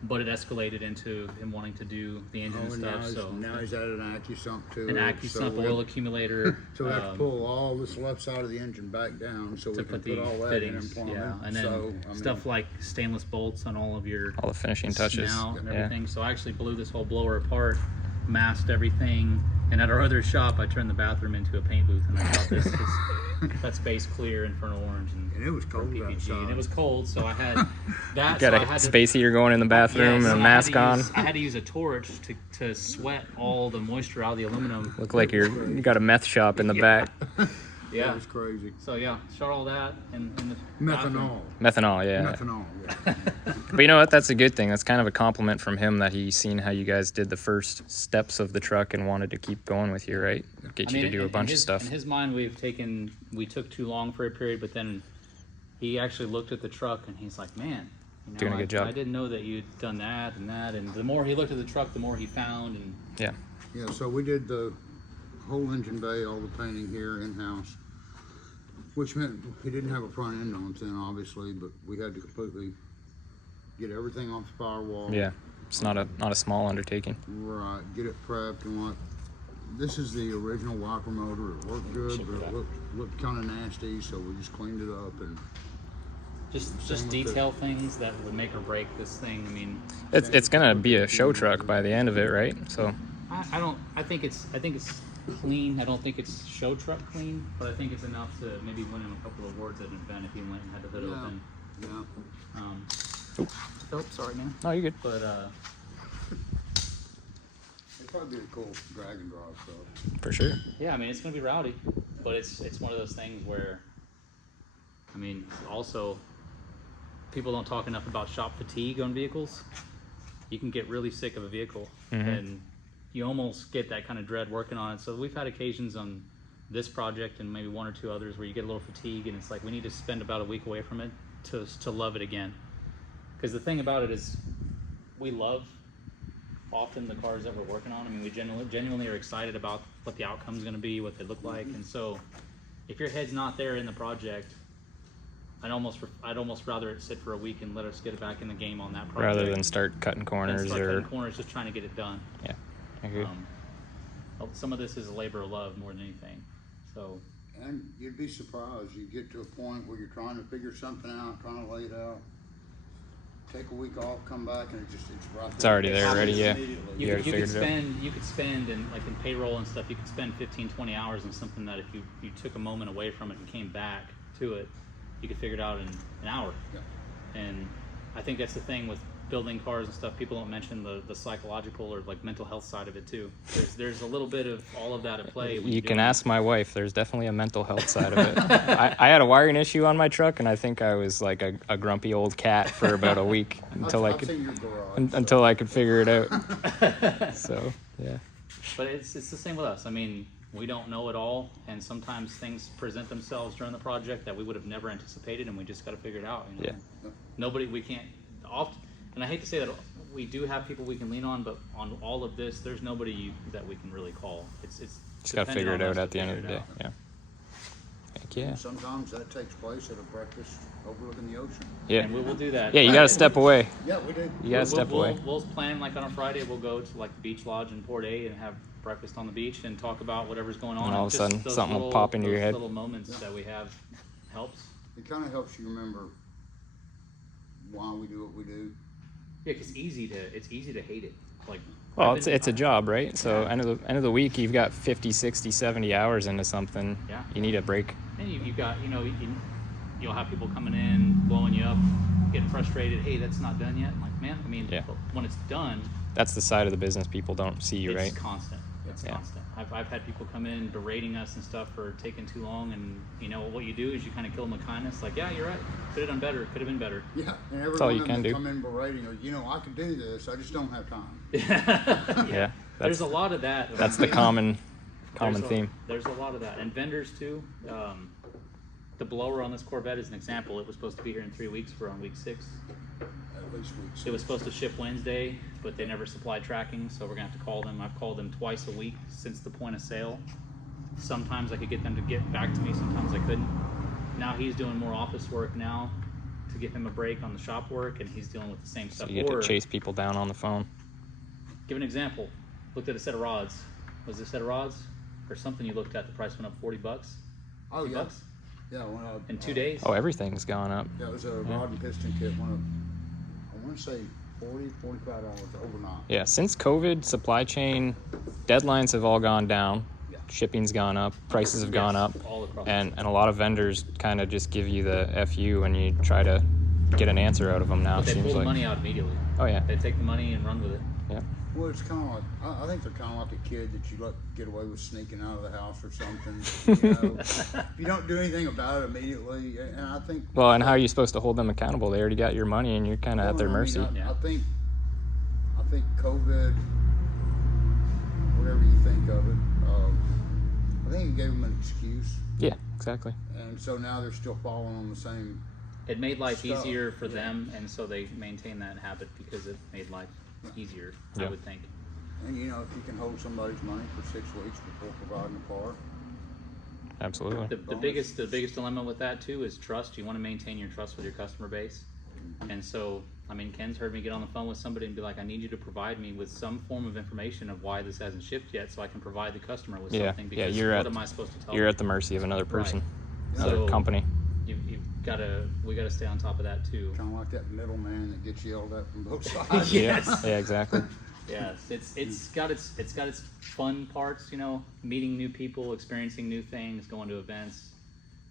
But it escalated into him wanting to do the engine and and stuff. now he's added an AccuSump to An it. AccuSump we oil have- accumulator. So we have to pull all this left side of the engine back down so we to can put put the all that fittings, in employment. yeah, and then so, I mean, stuff like stainless bolts on all of your All the finishing touches. snout and Yeah. everything. So I actually blew this whole blower apart, masked everything, and at our other shop, I turned the bathroom into a paint booth, and I got this. That's base clear, infernal orange, and it was cold PPG, outside. and it was cold, so I had that. Got so a I had space heater going in the bathroom yes, and a I had mask to on. use- I had to use a torch to sweat all the moisture out of the aluminum. Look like you got a meth shop in the back. Yeah. It was crazy. So yeah, shot all that in the Methanol. Methanol, yeah. Methanol, yeah. But you know what? That's a good thing. That's kind of a compliment from him that he's seen how you guys did the first steps of the truck and wanted to keep going with you, right? Get you to do a bunch of stuff. In his mind, we took too long for a period, but then he actually looked at the truck and he's like, man, Doing a good job. I didn't know that you'd done that and that. And the more he looked at the truck, the more he found. And Yeah. Yeah, so we did the whole engine bay, all the painting here in-house, which meant he didn't have a front end on it then, obviously, but we had to completely get everything off the firewall. Yeah. It's not a small undertaking. Right, get it prepped and what. This is the original wiper motor. It worked good, but it looked kind of nasty, so we just cleaned it up and just with detail things that would make or break this thing. I mean, It's gonna be a show truck by the end of it, right? So I think it's clean. I don't think it's show truck clean, but I think it's enough to maybe win him a couple of awards at an event if he went and had the hood open. yeah. Oh, sorry, man. no, you're good. But It'd probably be a cool drag and drive stuff. For sure. yeah, I mean, it's gonna be rowdy, but it's one of those things where, I mean, also people don't talk enough about shop fatigue on vehicles. You can get really sick of a vehicle, and you almost get that kind of dread working on it. So we've had occasions on this project and maybe one or two others where you get a little fatigue, and it's like we need to spend about a week away from it to love it again. Because the thing about it is, we love often the cars that we're working on. I mean, we genuinely are excited about what the outcome is going to be, what they look like, and so if your head's not there in the project, I'd almost rather it sit for a week and let us get it back in the game on that project Rather than start cutting corners or just trying to get it done. yeah. I agree. Some of this is a labor of love more than anything. So And you'd be surprised, you get to a point where you're trying to figure something out, trying to lay it out. take a week off, come back, and it's right. It's already there already, yeah. Immediately. You already figured it out. You could spend in like in payroll and stuff, you could spend 15, 20 hours on something that if you took a moment away from it and came back to it, you could figure it out in an hour. Yeah. And I think that's the thing with building cars and stuff. People don't mention the psychological or like mental health side of it too. There's a little bit of all of that at play. You can ask my wife. There's definitely a mental health side of it. I had a wiring issue on my truck, and I think I was like a grumpy old cat for about a week until I could figure it out. So yeah. But it's the same with us. I mean, we don't know it all, and sometimes things present themselves during the project that we would have never anticipated, and we just got to figure it out. You know? Yeah. We can't often. And I hate to say that we do have people we can lean on, but on all of this, there's nobody that we can really call. It's just got to figure it out at the end of the day. Yeah. Heck yeah. And sometimes that takes place at a breakfast overlooking the ocean. Yeah. And we will do that. Yeah, you got to step away. Yeah, we do. You got to step away. We'll plan like on a Friday. We'll go to like the beach lodge in Port A and have breakfast on the beach and talk about whatever's going on. And all of a sudden, something will pop into your head. Little moments that we have helps. It kind of helps you remember why we do what we do. Yeah, because it's easy to hate it. Like, well, it's a job, right? So end of the week, you've got 50, 60, 70 hours into something. Yeah. You need a break. And you've got, you'll have people coming in, blowing you up, getting frustrated. Hey, that's not done yet. I'm like, man, I mean, when it's done. That's the side of the business people don't see, right? It's constant. It's constant. I've had people come in berating us and stuff for taking too long, and what you do is you kind of kill them with kindness. Like, yeah, you're right. Could have done better. Could have been better. Yeah, and every one of them come in berating, I could do this. I just don't have time. Yeah, there's a lot of that. That's the common theme. There's a lot of that, and vendors too. The blower on this Corvette is an example. It was supposed to be here in 3 weeks. We're on week 6. At least week 6. It was supposed to ship Wednesday, but they never supplied tracking, so we're gonna have to call them. I've called them twice a week since the point of sale. Sometimes I could get them to get back to me, sometimes I couldn't. Now he's doing more office work now to give him a break on the shop work, and he's dealing with the same stuff. So you get to chase people down on the phone. Give an example. Looked at a set of rods. Was it a set of rods or something you looked at? The price went up $40. Oh, yeah. Bucks? Yeah, in 2 days. Oh, everything's gone up. Yeah, it was a rod and piston kit. I want to say $40, $45 overnight. Yeah, since COVID, supply chain deadlines have all gone down. Yeah. Shipping's gone up. Prices have gone up. All across. And a lot of vendors kind of just give you the FU when you try to get an answer out of them now. But they seems pull like the money out immediately. Oh yeah. They take the money and run with it. Yeah. Well, it's kind of like, I think they're kind of like a kid that you let get away with sneaking out of the house or something. If you don't do anything about it immediately, and I think. Well, and how are you supposed to hold them accountable? They already got your money, and you're kind of at their mercy. I think COVID, whatever you think of it, I think it gave them an excuse. Yeah, exactly. And so now they're still following on the same. It made life easier for them, and so they maintain that habit because it made life easier, I would think. And if you can hold somebody's money for 6 weeks before providing a car. Absolutely. The biggest dilemma with that too is trust. You want to maintain your trust with your customer base. And so, I mean, Ken's heard me get on the phone with somebody and be like, I need you to provide me with some form of information of why this hasn't shipped yet so I can provide the customer with something. Because what am I supposed to tell You're them? at the mercy of another person, Right. another company. We gotta stay on top of that too. Kind of like that middleman that gets yelled at from both sides. Yes. Yeah, exactly. Yes, it's got its fun parts, meeting new people, experiencing new things, going to events,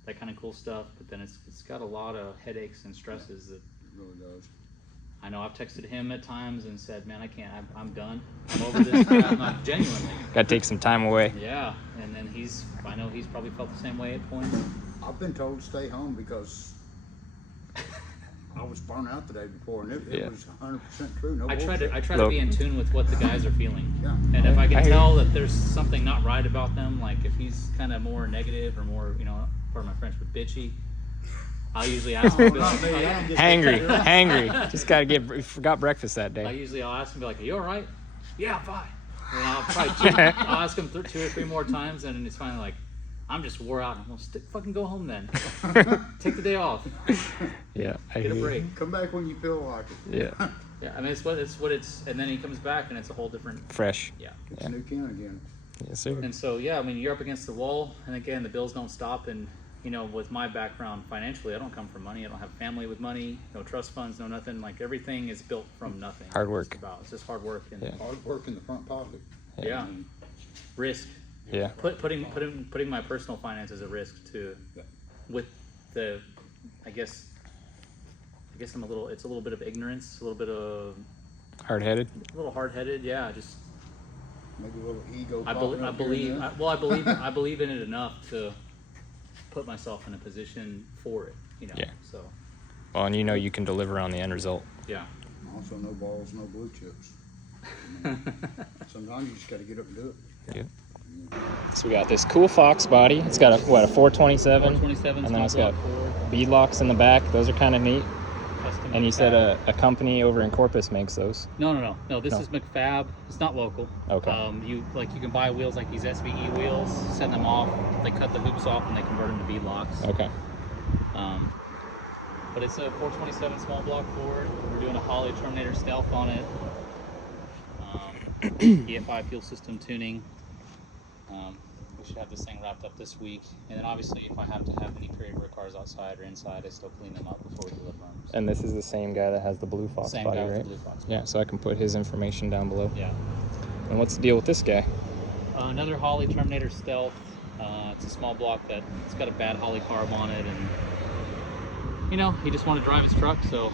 that kind of cool stuff. But then it's got a lot of headaches and stresses that It really does. I know I've texted him at times and said, man, I can't, I'm done. I'm over this. I'm not genuinely. Got to take some time away. Yeah, and then I know he's probably felt the same way at points. I've been told to stay home because I was burnt out the day before, and it was 100% true. No bullshit. I try to be in tune with what the guys are feeling. Yeah. And if I can tell that there's something not right about them, like if he's kind of more negative or more, pardon my French, but bitchy, I'll usually ask him, hangry. Just forgot breakfast that day. I'll ask him, be like, are you all right? Yeah, I'm fine. And I'll ask him 2 or 3 more times, and he's finally like, I'm just wore out. I'm gonna fucking go home then. Take the day off. Yeah, get a break. Come back when you feel like it. Yeah. Yeah, I mean it's what it's, and then he comes back and it's a whole different. Fresh. Yeah. It's new Ken again. Yes, sir. And so I mean you're up against the wall, and again the bills don't stop, and you know, with my background financially, I don't come from money. I don't have family with money, no trust funds, no nothing. Like everything is built from nothing. Hard work. It's just hard work and Yeah. Hard work in the front pocket. yeah, risk. Yeah. Putting my personal finances at risk to, Yeah. with the, I guess it's a little bit of ignorance, a little bit of, Hard-headed. a little hard-headed. Yeah, just Maybe a little ego. I believe in it enough to put myself in a position for it, you know. Yeah. So Well, and you know you can deliver on the end result. yeah. Also, no balls, no blue chips. Sometimes you just got to get up and do it. Good. So we got this cool Foxbody. It's got a 427, 427 and then it's small got block Ford, bead locks in the back. Those are kind of neat. custom And you said McFab. a company over in Corpus makes those. No. This No. is McFab. It's not local. Okay. You can buy wheels like these SVE wheels, send them off. They cut the hoops off and they convert them to bead locks. Okay. But it's a 427 small block Ford. We're doing a Holley Terminator Stealth on it. EFI fuel system tuning. We should have this thing wrapped up this week. And then obviously if I have to have any period where cars outside or inside, I still clean them up before we deliver them. So And this is the same guy that has the blue Foxbody, same guy with right? the blue Fox. Yeah, so I can put his information down below. Yeah. And what's the deal with this guy? Another Holley Terminator Stealth. It's a small block that it's got a bad Holley carb on it, and you know, he just wanted to drive his truck, so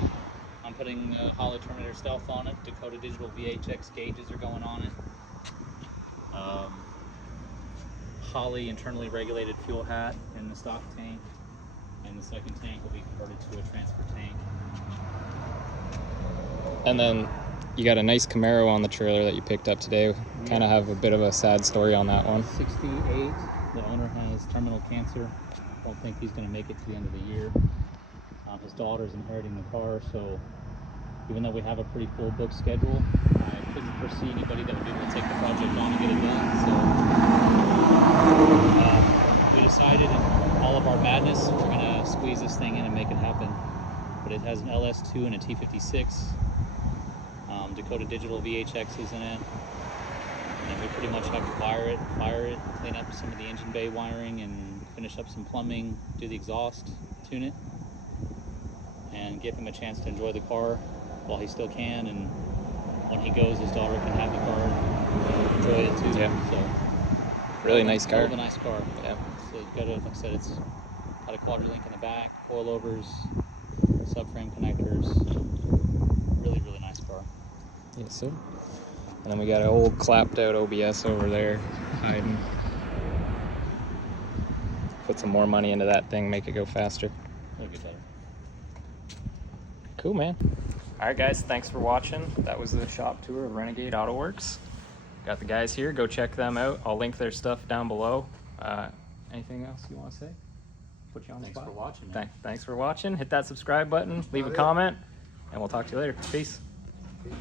I'm putting Holley Terminator Stealth on it. Dakota Digital VHX gauges are going on it. Holley internally regulated fuel hat in the stock tank, and the second tank will be converted to a transfer tank. And then you got a nice Camaro on the trailer that you picked up today. Kind of have a bit of a sad story on that one. 68. The owner has terminal cancer. Don't think he's going to make it to the end of the year. His daughter's inheriting the car, so even though we have a pretty full book schedule, I couldn't foresee anybody that would be able to take the project on and get it done. So we decided, in all of our madness, we're going to squeeze this thing in and make it happen. But it has an LS2 and a T56. Dakota Digital VHXs in it. And we pretty much have to wire it, fire it, clean up some of the engine bay wiring, and finish up some plumbing, do the exhaust, tune it, and give him a chance to enjoy the car while he still can. And when he goes, his daughter can have the car and enjoy it too. Yeah. So Really nice car. Hell of a nice car. Yeah. So it's got a, like I said, it's got a quadri-link in the back, coilovers, subframe connectors. Really, really nice car. Yes, sir. And then we got an old clapped out OBS over there hiding. Put some more money into that thing, make it go faster. It'll get better. Cool, man. All right, guys, thanks for watching. That was the shop tour of Renegade Autoworks. Got the guys here. Go check them out. I'll link their stuff down below. Anything else you want to say? Put you on the Thanks spot. for watching, man. Thanks for watching. Hit that subscribe button. Leave a comment, and we'll talk to you later. Peace. Peace.